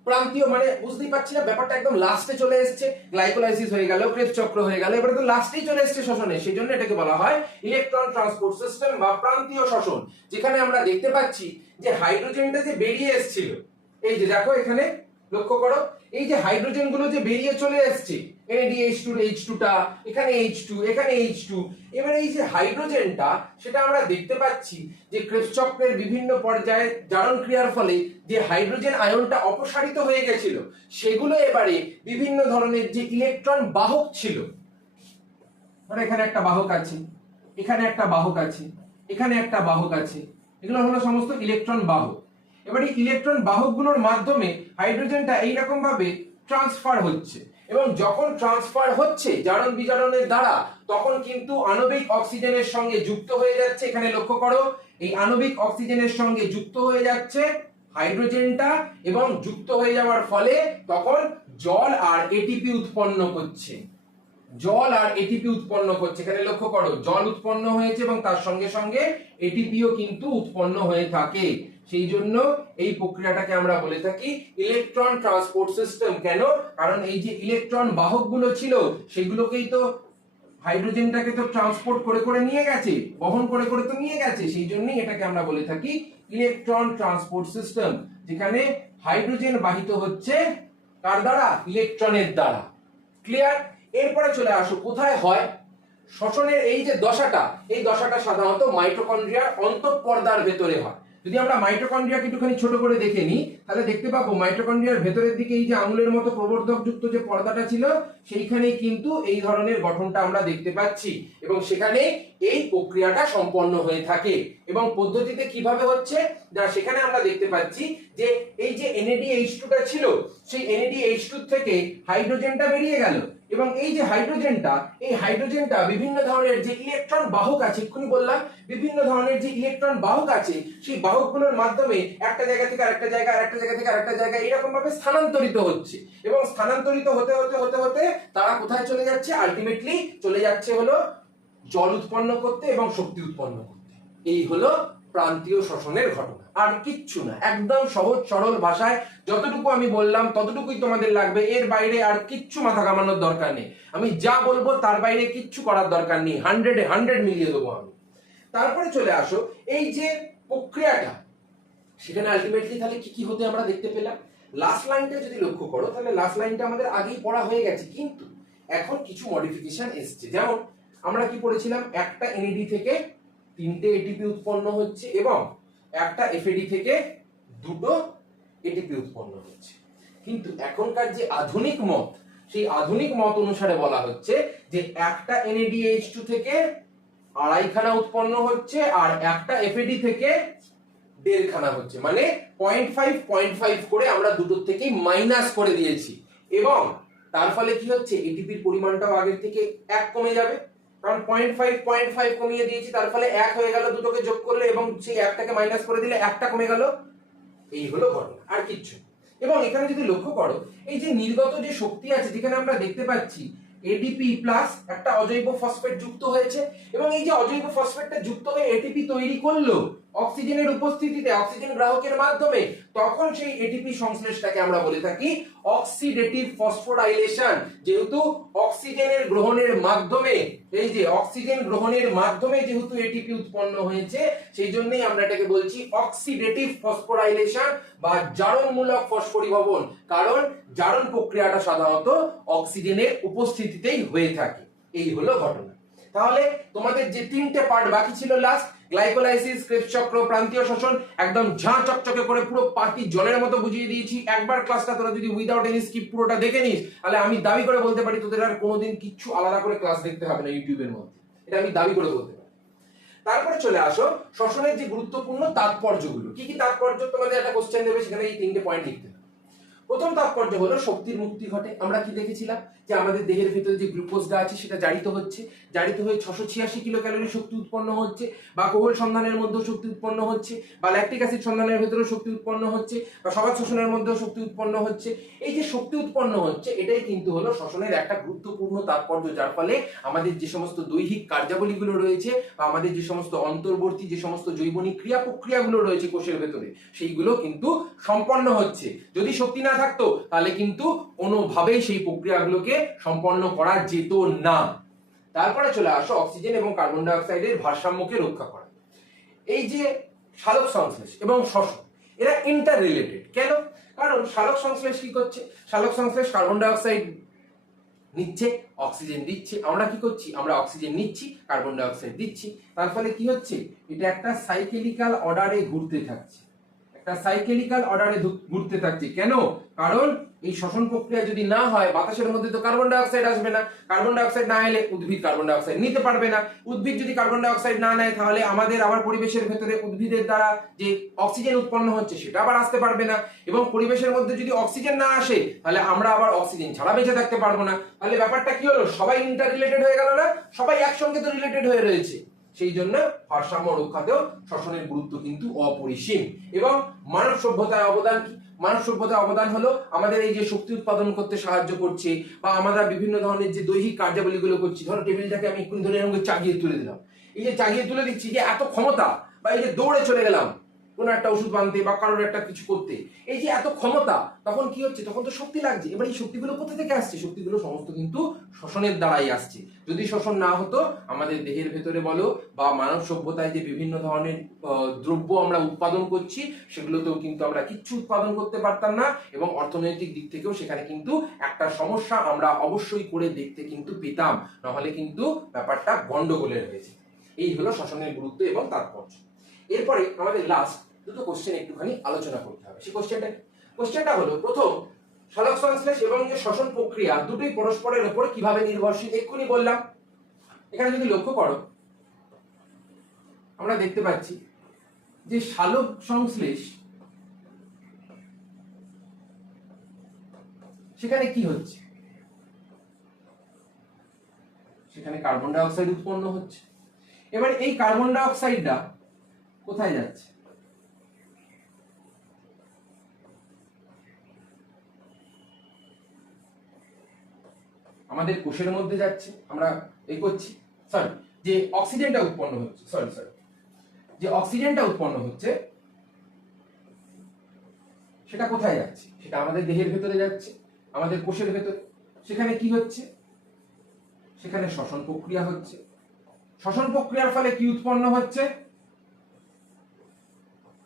প্রান্তীয় মানে বুঝতেই পারছি না, ব্যাপারটা একদম লাস্টে চলে এসেছে, গ্লাইকোলাইসিস হয়ে গেল, ক্রেবস চক্র হয়ে গেল, এবারে তো লাস্টেই চলে এসেছে শ্বসনে, সেই জন্য এটাকে বলা হয় ইলেকট্রন ট্রান্সপোর্ট সিস্টেম বা প্রান্তীয় শ্বসন। যেখানে আমরা দেখতে পাচ্ছি যে হাইড্রোজেনটা যে বেরিয়ে এসেছিল, এই যে দেখো এখানে লক্ষ্য করো, এই যে হাইড্রোজেন গুলো যে বেরিয়ে চলে এসেছে, NADH2 H2 টা, এখানে H2, এখানে H2, এবারে এই যে হাইড্রোজেনটা সেটা আমরা দেখতে পাচ্ছি যে ক্রেবস চক্রের বিভিন্ন পর্যায়ে জারণ ক্রিয়ার ফলে যে হাইড্রোজেন আয়নটা অপসারিত হয়ে গেছিল, সেগুলো এবারে বিভিন্ন ধরনের যে ইলেকট্রন বাহক ছিল, মানে এখানে একটা বাহক আছে, এখানে একটা বাহক আছে, এখানে একটা বাহক আছে, এগুলো হলো সমস্ত ইলেকট্রন বাহক। এবারে ইলেকট্রন বাহকগুলোর মাধ্যমে হাইড্রোজেনটা এইরকম ভাবে ট্রান্সফার হচ্ছে, এবং যখন ট্রান্সফার হচ্ছে জারণ বিজারণের দ্বারা, তখন কিন্তু আণবিক অক্সিজেনের সঙ্গে যুক্ত হয়ে যাচ্ছে। এখানে লক্ষ্য করো, এই আণবিক অক্সিজেনের সঙ্গে যুক্ত হয়ে যাচ্ছে হাইড্রোজেনটা, এবং যুক্ত হয়ে যাওয়ার ফলে তখন জল আর এটিপি উৎপন্ন করছে, জল আর এটিপি উৎপন্ন করছে। এখানে লক্ষ্য করো, জল উৎপন্ন হয়েছে এবং তার সঙ্গে সঙ্গে এটিপিও কিন্তু উৎপন্ন হয়ে থাকে। সেই জন্য এই প্রক্রিয়াটাকে আমরা বলে থাকি ইলেকট্রন ট্রান্সপোর্ট সিস্টেম। কেন? কারণ এই যে ইলেকট্রন বাহকগুলো ছিল, সেগুলোকেই তো হাইড্রোজেনটাকে তো ট্রান্সপোর্ট করে করে নিয়ে গেছে, বহন করে করে তো নিয়ে গেছে, সেই জন্যই এটাকে আমরা বলে থাকি ইলেকট্রন ট্রান্সপোর্ট সিস্টেম, যেখানে হাইড্রোজেন বাহিত হচ্ছে কার দ্বারা? ইলেকট্রনের দ্বারা। ক্লিয়ার? এরপরে চলে আসো কোথায় হয় শ্বসনের এই যে দশাটা, এই দশাটা সাধারণত মাইটোকন্ড্রিয়ার অন্তঃপর্দার ভেতরে হয়। যদি আমরা মাইটোকন্ড্রিয়াকে একটুখানি ছোট করে দেখে নিই, তাহলে দেখতে পাবো মাইটোকন্ড্রিয়ার ভেতরের দিকে এই যে আঙুলের মতো প্রবর্ধক যুক্ত যে পর্দাটা ছিল, সেইখানেই কিন্তু এই ধরনের গঠনটা আমরা দেখতে পাচ্ছি, এবং সেখানে এই প্রক্রিয়াটা সম্পন্ন হয়ে থাকে। এবং পদ্ধতিতে কিভাবে হচ্ছে, না সেখানে আমরা দেখতে পাচ্ছি যে এই যে NADH2 টা ছিল, সেই NADH2 থেকে হাইড্রোজেনটা বেরিয়ে গেল, এবং এই যে হাইড্রোজেনটা, এই হাইড্রোজেনটা বিভিন্ন ধরনের যে ইলেকট্রন বাহক আছে, এক্ষুনি বললাম বিভিন্ন ধরনের যে ইলেকট্রন বাহক আছে, সেই বাহকগুলোর মাধ্যমে একটা জায়গা থেকে আরেকটা জায়গা, আরেকটা জায়গা থেকে আরেকটা জায়গা এরকম ভাবে স্থানান্তরিত হচ্ছে, এবং স্থানান্তরিত হতে হতে হতে হতে তারা কোথায় চলে যাচ্ছে? আলটিমেটলি চলে যাচ্ছে হলো জল উৎপন্ন করতে এবং শক্তি উৎপন্ন করতে। এই হলো প্রান্তীয় শ্বসনের ঘটনা, আর কিচ্ছু না। একদম সহজ সরল ভাষায় যতটুকু আমি বললাম ততটুকুই তোমাদের লাগবে, এর বাইরে আর কিচ্ছু মাথা ঘামানোর দরকার নেই। আমি যা বলবো তার বাইরে কিচ্ছু করার দরকার নেই, 100 মিলিয়ে দেবো আমি। তারপরে চলে আসো এই যে প্রক্রিয়াটা, সেখানে আলটিমেটলি তাহলে কি কি হতে আমরা দেখতে পেলাম। লাস্ট লাইনটা যদি লক্ষ্য করো, তাহলে লাস্ট লাইনটা আমাদের আগেই পড়া হয়ে গেছে, কিন্তু এখন কিছু মডিফিকেশন এসছে। যেমন আমরা কি পড়েছিলাম, একটা NAD থেকে 3টে ATP উৎপন্ন হচ্ছে, এবং একটা FAD থেকে 2টো ATP উৎপন্ন হচ্ছে। কিন্তু এখনকার যে আধুনিক মত, সেই আধুনিক মত অনুসারে বলা হচ্ছে যে একটা NADH2 থেকে 2.5খানা উৎপন্ন হচ্ছে, আর একটা FAD থেকে 1.5খানা হচ্ছে, মানে 0.5 করে আমরা দুটোর থেকেই মাইনাস করে দিয়েছি। এবং তার ফলে কি হচ্ছে, এটিপির পরিমাণটাও আগের থেকে 1 কমে যাবে, কারণ 0.5 কমিয়ে দিয়েছি, তার ফলে 1 হয়ে গেল, দুটোকে যোগ করলে এবং সেই 1টাকে মাইনাস করে দিলে 1টা কমে গেল। এই হলো ঘটনা, আর কিচ্ছু। এবং এখানে যদি লক্ষ্য করো, এই যে নির্গত যে শক্তি আছে, যেখানে আমরা দেখতে পাচ্ছি ADP প্লাস একটা অজৈব ফসফেট যুক্ত হয়েছে, এবং এই যে অজৈব ফসফেটটা যুক্ত হয়ে এটিপি তৈরি করলো অক্সিজেনের উপস্থিতিতে, অক্সিজেন গ্রাহকের মাধ্যমে, তখন সেই এটিপি সংশ্লেষটাকে আমরা বলে থাকি অক্সিডেটিভ ফসফোরাইলেশন। যেহেতু অক্সিজেনের গ্রহণের মাধ্যমে, এই যে অক্সিজেন গ্রহণের মাধ্যমে যেহেতু এটিপি উৎপন্ন হয়েছে, সেই জন্যই আমরা এটাকে বলছি অক্সিডেটিভ ফসফোরাইলেশন বা জারণমূলক ফসফোরিভবন, কারণ জারণ প্রক্রিয়াটা সাধারণত অক্সিজেনের উপস্থিতিতেই হয়ে থাকে। এই হলো ঘটনা। তাহলে তোমাদের যে 3টে পার্ট বাকি ছিল লাস্ট, গ্লাইকোলাইসিস, ক্রেবস চক্র, প্রান্তীয় শ্বসন, একদম ঝাঁ চকচকে করে পুরো পাতি জলের মতো বুঝিয়ে দিয়েছি। একবার ক্লাসটা তোরা যদি উইদাউট এনি স্কিপ পুরোটা দেখে নিস, তাহলে আমি দাবি করে বলতে পারি তোদের আর কোনোদিন কিচ্ছু আলাদা করে ক্লাস দেখতে হবে না ইউটিউবের মধ্যে, এটা আমি দাবি করে বলতে পারি। তারপরে চলে আসো শ্বসনের যে গুরুত্বপূর্ণ তাৎপর্যগুলো। কি কি তাৎপর্য, তোমাদের একটা কোশ্চেন দেবে, সেখানে এই 3টে পয়েন্ট লিখতে হবে। প্রথম তাৎপর্য হলো শক্তির মুক্তি ঘটে। আমরা কি দেখেছিলাম যে আমাদের দেহের ভেতরে যে গ্লুকোজটা আছে সেটা জারিত হয়ে 686 কিলো ক্যালোরি শক্তি উৎপন্ন হচ্ছে, বা কোমল সন্ধানের মধ্যেও শক্তি উৎপন্ন হচ্ছে, বা ল্যাকটিক অ্যাসিড সন্ধানের ভেতরেও শক্তি উৎপন্ন হচ্ছে, বা সবাত শ্বসনের মধ্যেও শক্তি উৎপন্ন হচ্ছে। এই যে শক্তি উৎপন্ন হচ্ছে এটাই কিন্তু হলো শ্বসনের একটা গুরুত্বপূর্ণ তাৎপর্য, যার ফলে আমাদের যে সমস্ত দৈহিক কার্যাবলীগুলো রয়েছে বা আমাদের যে সমস্ত অন্তর্বর্তী যে সমস্ত জৈবনিক ক্রিয়া প্রক্রিয়াগুলো রয়েছে কোষের ভেতরে সেইগুলো কিন্তু সম্পন্ন হচ্ছে। যদি শক্তি না থাকতো তাহলে কিন্তু কোনোভাবেই সেই প্রক্রিয়াগুলোকে সম্পন্ন করা যেত না। তারপরে চলে আসো অক্সিজেন এবং কার্বন ডাই অক্সাইডের ভারসাম্যকে রক্ষা করা। এই যে সালোক সংশ্লেষ এবং শ্বসন এরা ইন্টার রিলেটেড। কেন? কারণ সালোক সংশ্লেষ কি করছে? সালোক সংশ্লেষ কার্বন ডাই অক্সাইড নিচ্ছে, অক্সিজেন দিচ্ছে। আমরা কি করছি? আমরা অক্সিজেন নিচ্ছি, কার্বন ডাই অক্সাইড দিচ্ছি। তার ফলে কি হচ্ছে? এটা একটা সাইকেলিক্যাল অর্ডারে ঘুরতে থাকছে, একটা সাইকেলিক্যাল অর্ডারে ঘুরতে থাকছে। কেন? কারণ এই শ্বসন প্রক্রিয়া যদি না হয় বাতাসের মধ্যে তো কার্বন ডাই অক্সাইড আসবে না। কার্বন ডাই অক্সাইড না এলে উদ্ভিদ কার্বন ডাই অক্সাইড নিতে পারবে না। উদ্ভিদ যদি কার্বন ডাই অক্সাইড না নেয় তাহলে আমাদের আবার পরিবেশের ভেতরে উদ্ভিদের দ্বারা যে অক্সিজেন উৎপন্ন হচ্ছে সেটা আবার আসতে পারবে না। এবং পরিবেশের মধ্যে যদি অক্সিজেন না আসে তাহলে আমরা আবার অক্সিজেন ছাড়া বেঁচে থাকতে পারবো না। তাহলে ব্যাপারটা কি হলো? সবাই ইন্টার রিলেটেড হয়ে গেল না? সবাই একসঙ্গে তো রিলেটেড হয়ে রয়েছে। সেই জন্য ভারসাম্য রক্ষাতেও শ্বসনের গুরুত্ব কিন্তু অপরিসীম। এবং মানব সভ্যতায় অবদান কি? মানব সভ্যতার অবদান হলো আমাদের এই যে শক্তি উৎপাদন করতে সাহায্য করছে, বা আমরা বিভিন্ন ধরনের যে দৈহিক কার্যাবলীগুলো করছি। ধরো টেবিলটাকে আমি এক্ষুনি ধরে এরকম চাগিয়ে তুলে দিলাম, এই যে চাগিয়ে তুলে দিচ্ছি, যে এত ক্ষমতা, বা এই যে দৌড়ে চলে গেলাম কোনো একটা ওষুধ বানতে বা কারোর একটা কিছু করতে, এই যে এত ক্ষমতা, তখন কি হচ্ছে? তখন তো শক্তি লাগছে। এবার এই শক্তিগুলো কোথা থেকে আসছে? শক্তিগুলো সমস্ত কিন্তু শ্বসনের দ্বারাই আসছে। যদি শ্বসন না হতো আমাদের দেহের ভেতরে বলো বা মানব সভ্যতায় যে বিভিন্ন ধরনের দ্রব্য আমরা উৎপাদন করছি সেগুলোতেও কিন্তু আমরা কিচ্ছু উৎপাদন করতে পারতাম না, এবং অর্থনৈতিক দিক থেকেও সেখানে কিন্তু একটা সমস্যা আমরা অবশ্যই করে দেখতে কিন্তু পেতাম, নাহলে কিন্তু ব্যাপারটা গন্ডগোলের হয়েছে। এই হলো শ্বসনের গুরুত্ব এবং তাৎপর্য। এরপরে আমাদের লাস্ট দুটো কোশ্চেন একটুখানি আলোচনা করতে হবে। সেই কোশ্চেনটা হলো, প্রথম, সালোক সংশ্লেষ এবং যে শ্বসন প্রক্রিয়া দুটোই পরস্পরের উপর কিভাবে নির্ভরশীল? এক্ষুনি বললাম। এখানে যদি লক্ষ্য করো আমরা দেখতে পাচ্ছি যে সালোক সংশ্লেষ সেখানে কি হচ্ছে? সেখানে কার্বন ডাই অক্সাইড উৎপন্ন হচ্ছে। এবার এই কার্বন ডাই অক্সাইডটা কোথায় যাচ্ছে? আমাদের কোষের মধ্যে যাচ্ছে। আমরা এই করছি, যে অক্সিজেনটা উৎপন্ন হচ্ছে, যে অক্সিজেনটা উৎপন্ন হচ্ছে সেটা কোথায় যাচ্ছে? সেটা আমাদের দেহের ভেতরে যাচ্ছে, আমাদের কোষের ভেতরে। সেখানে কি হচ্ছে? সেখানে শ্বসন প্রক্রিয়া হচ্ছে। শ্বসন প্রক্রিয়ার ফলে কি উৎপন্ন হচ্ছে?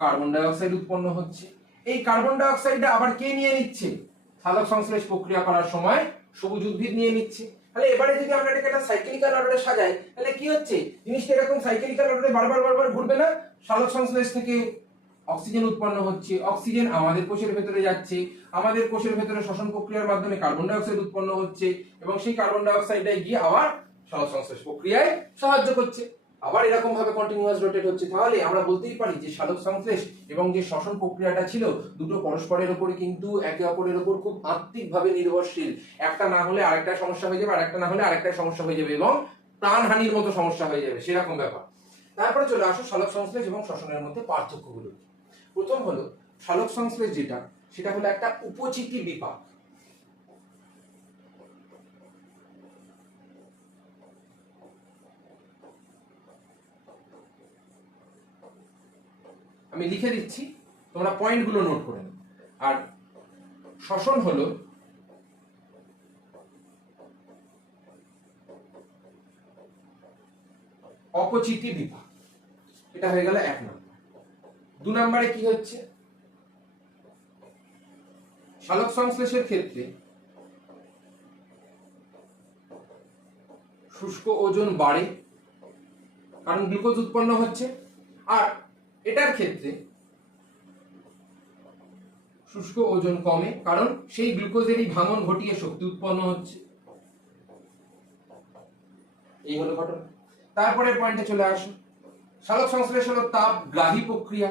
কার্বন ডাই অক্সাইড উৎপন্ন হচ্ছে। এই কার্বন ডাই অক্সাইডটা আবার কে নিয়ে নিচ্ছে? সালোক সংশ্লেষ প্রক্রিয়া করার সময় সবুজ উদ্ভিদ নিয়ে নিচ্ছে। তাহলে এবারে যদি আমরা এটাকে একটা সাইকেলিক্যাল অর্ডারে সাজাই তাহলে কি হচ্ছে? জিনিসটা এরকম সাইকেলিক্যাল অর্ডারে বারবার ঘুরবে না? সালোক সংশ্লেষ থেকে অক্সিজেন উৎপন্ন হচ্ছে, অক্সিজেন আমাদের কোষের ভেতরে যাচ্ছে, আমাদের কোষের ভেতরে শ্বসন প্রক্রিয়ার মাধ্যমে কার্বন ডাই অক্সাইড উৎপন্ন হচ্ছে, এবং সেই কার্বন ডাই অক্সাইডটাই গিয়ে আবার সালোক সংশ্লেষ প্রক্রিয়ায় সাহায্য করছে। আবার এরকম ভাবে কন্টিনিউয়াস রোটেট হচ্ছে। তাহলে আমরা বলতেই পারি যে সালোক সংশ্লেষ এবং যে শ্বসন প্রক্রিয়াটা ছিল দুটো পরস্পরের উপরে কিন্তু একে অপরের উপর খুব আত্মিকভাবে নির্ভরশীল। একটা না হলে আরেকটা সমস্যা হয়ে যাবে, আরেকটা না হলে আরেকটা সমস্যা হয়ে যাবে, এবং প্রাণহানির মতো সমস্যা হয়ে যাবে, সেরকম ব্যাপার। তারপরে চলে আসো সালোক সংশ্লেষ এবং শ্বসনের মধ্যে পার্থক্যগুলো। প্রথম হলো সালোক সংশ্লেষ, সেটা হলো একটা উপচিতি বিপাক। আমি লিখে দিচ্ছি, তোমরা পয়েন্টগুলো নোট করে নাও। আর শ্বসন হলো অপচিতি বিপাক। এটা হয়ে গেল 1 নম্বর। 2 নম্বরে কি হচ্ছে? সালোক সংশ্লেষের ক্ষেত্রে শুষ্ক ওজন বাড়ে কারণ গ্লুকোজ উৎপন্ন হচ্ছে, আর এটার ক্ষেত্রে শুষ্ক ওজন কমে কারণ সেই গ্লুকোজেরই ভাঙন ঘটিয়ে শক্তি উৎপন্ন হচ্ছে। এই হলো ঘটনা। তারপরের পয়েন্টে চলে আসো। সালোক সংশ্লেষ হলো তাপ গ্রাহী প্রক্রিয়া,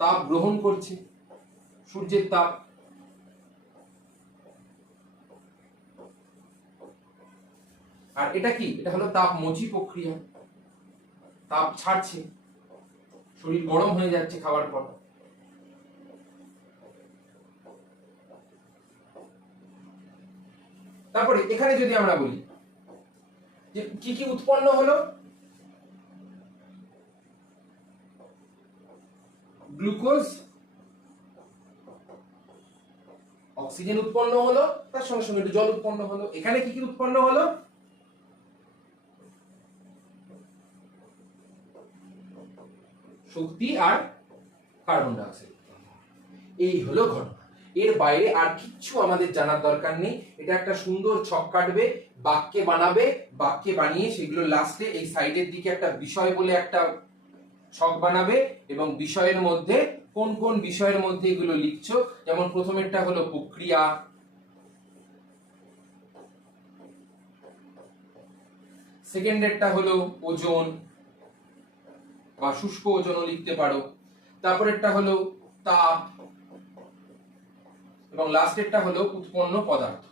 তাপ গ্রহণ করছে সূর্যের তাপ। আর এটা কি? এটা হলো তাপমোচী প্রক্রিয়া, তাপ ছাড়ছে, শরীর গরম হয়ে যাচ্ছে খাওয়ার পর। তারপরে এখানে যদি আমরা বলি যে কি কি উৎপন্ন হলো, গ্লুকোজ, অক্সিজেন উৎপন্ন হলো, তার সঙ্গে সঙ্গে একটু জল উৎপন্ন হলো। এখানে কি কি উৎপন্ন হলো? শক্তি আর কার্বন ডাই অক্সাইড। এই হলো ঘটনা। এর বাইরে আর কিচ্ছু আমাদের জানার দরকার নেই। এটা একটা সুন্দর ছক কাটবে, বাক্যে বানাবে, বাক্যে বানিয়ে সেগুলো লাস্টে এই সাইডের দিকে একটা বিষয় বলে একটা ছক বানাবে, এবং বিষয়ের মধ্যে কোন কোন বিষয়ের মধ্যে এগুলো লিখছো। যেমন প্রথমেরটা হলো প্রক্রিয়া, সেকেন্ডেরটা হলো ওজন বা শুষ্ক ওজনও লিখতে পারো, তারপরেরটা হলো তাপ, এবং লাস্টেরটা হলো উৎপন্ন পদার্থ।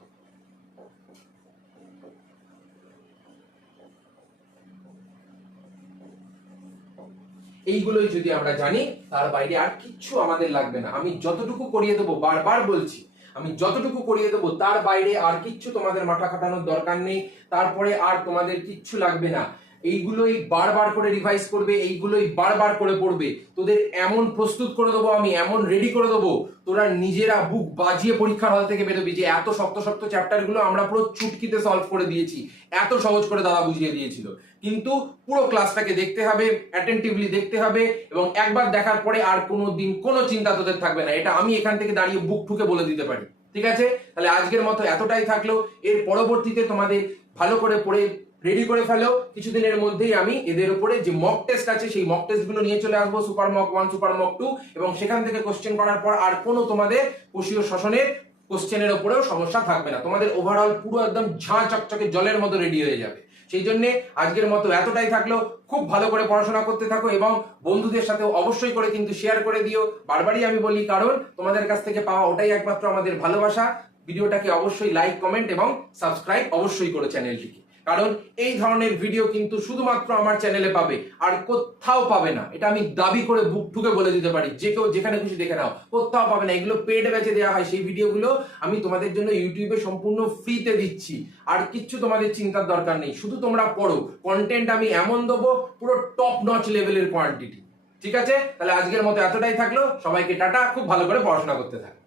এইগুলোই যদি আমরা জানি, তার বাইরে আর কিচ্ছু আমাদের লাগবে না। আমি যতটুকু করিয়ে দেবো, বারবার বলছি, আমি যতটুকু করিয়ে দেবো তার বাইরে আর কিচ্ছু তোমাদের মাথা খাটানোর দরকার নেই। তারপরে আর তোমাদের কিচ্ছু লাগবে না। এইগুলোই বারবার করে রিভাইজ করবে, এইগুলোই বারবার করে পড়বে। তোদের এমন প্রস্তুত করে দেবো আমি, এমন রেডি করে দেবো, তোরা নিজেরা বুক বাজিয়ে পরীক্ষার হল থেকে বেরোবি যে এত শক্ত শক্ত চ্যাপ্টার গুলো আমরা পুরো চুটকিতে সলভ করে দিয়েছি, এত সহজ করে দাদা বুঝিয়ে দিয়েছিল। কিন্তু পুরো ক্লাসটাকে দেখতে হবে, অ্যাটেন্টিভলি দেখতে হবে, এবং একবার দেখার পরে আর কোনো দিন কোনো চিন্তা তোদের থাকবে না। এটা আমি এখান থেকে দাঁড়িয়ে বুক ঠুকে বলে দিতে পারি। ঠিক আছে? তাহলে আজকের মতো এতটাই থাকলো। এর পরবর্তীতে তোমাদের ভালো করে পড়ে রেডি করে ফেলো। কিছুদিনের মধ্যেই আমি এদের উপরে যে মক টেস্ট আছে সেই মক টেস্ট গুলো নিয়ে চলে আসবো, সুপার মক 1, সুপার মক 2, এবং সেখান থেকে কোশ্চেন করার পর আর কোনো তোমাদের কোষীয় শ্বসনের কোশ্চেনের উপরেও সমস্যা থাকবে না। তোমাদের ওভারঅল পুরো একদম ঝাঁ চকচকে জলের মতো রেডি হয়ে যাবে। সেই জন্য আজকের মতো এতটাই থাকলো। খুব ভালো করে পড়াশোনা করতে থাকো, এবং বন্ধুদের সাথে অবশ্যই করে কিন্তু শেয়ার করে দিও। বারবারই আমি বলি, কারণ তোমাদের কাছ থেকে পাওয়া ওটাই একমাত্র আমাদের ভালোবাসা। ভিডিওটাকে অবশ্যই লাইক, কমেন্ট এবং সাবস্ক্রাইব অবশ্যই করো চ্যানেলটিকে, কারণ এই ধরনের ভিডিও কিন্তু শুধুমাত্র আমার চ্যানেলে পাবে, আর কোথাও পাবে না। এটা আমি দাবি করে বুক ঠুকে বলে দিতে পারি। যে কেউ যেখানে খুশি দেখে নাও, কোথাও পাবে না। এগুলো পেড ব্যাচে দেওয়া হয়, সেই ভিডিওগুলো আমি তোমাদের জন্য ইউটিউবে সম্পূর্ণ ফ্রিতে দিচ্ছি। আর কিচ্ছু তোমাদের চিন্তার দরকার নেই, শুধু তোমরা পড়ো। কন্টেন্ট আমি এমন দেবো, পুরো টপ নচ লেভেলের কোয়ান্টিটি। ঠিক আছে? তাহলে আজকের মতো এতটাই থাকলো। সবাইকে টাটা, খুব ভালো করে পড়াশোনা করতে থাকো।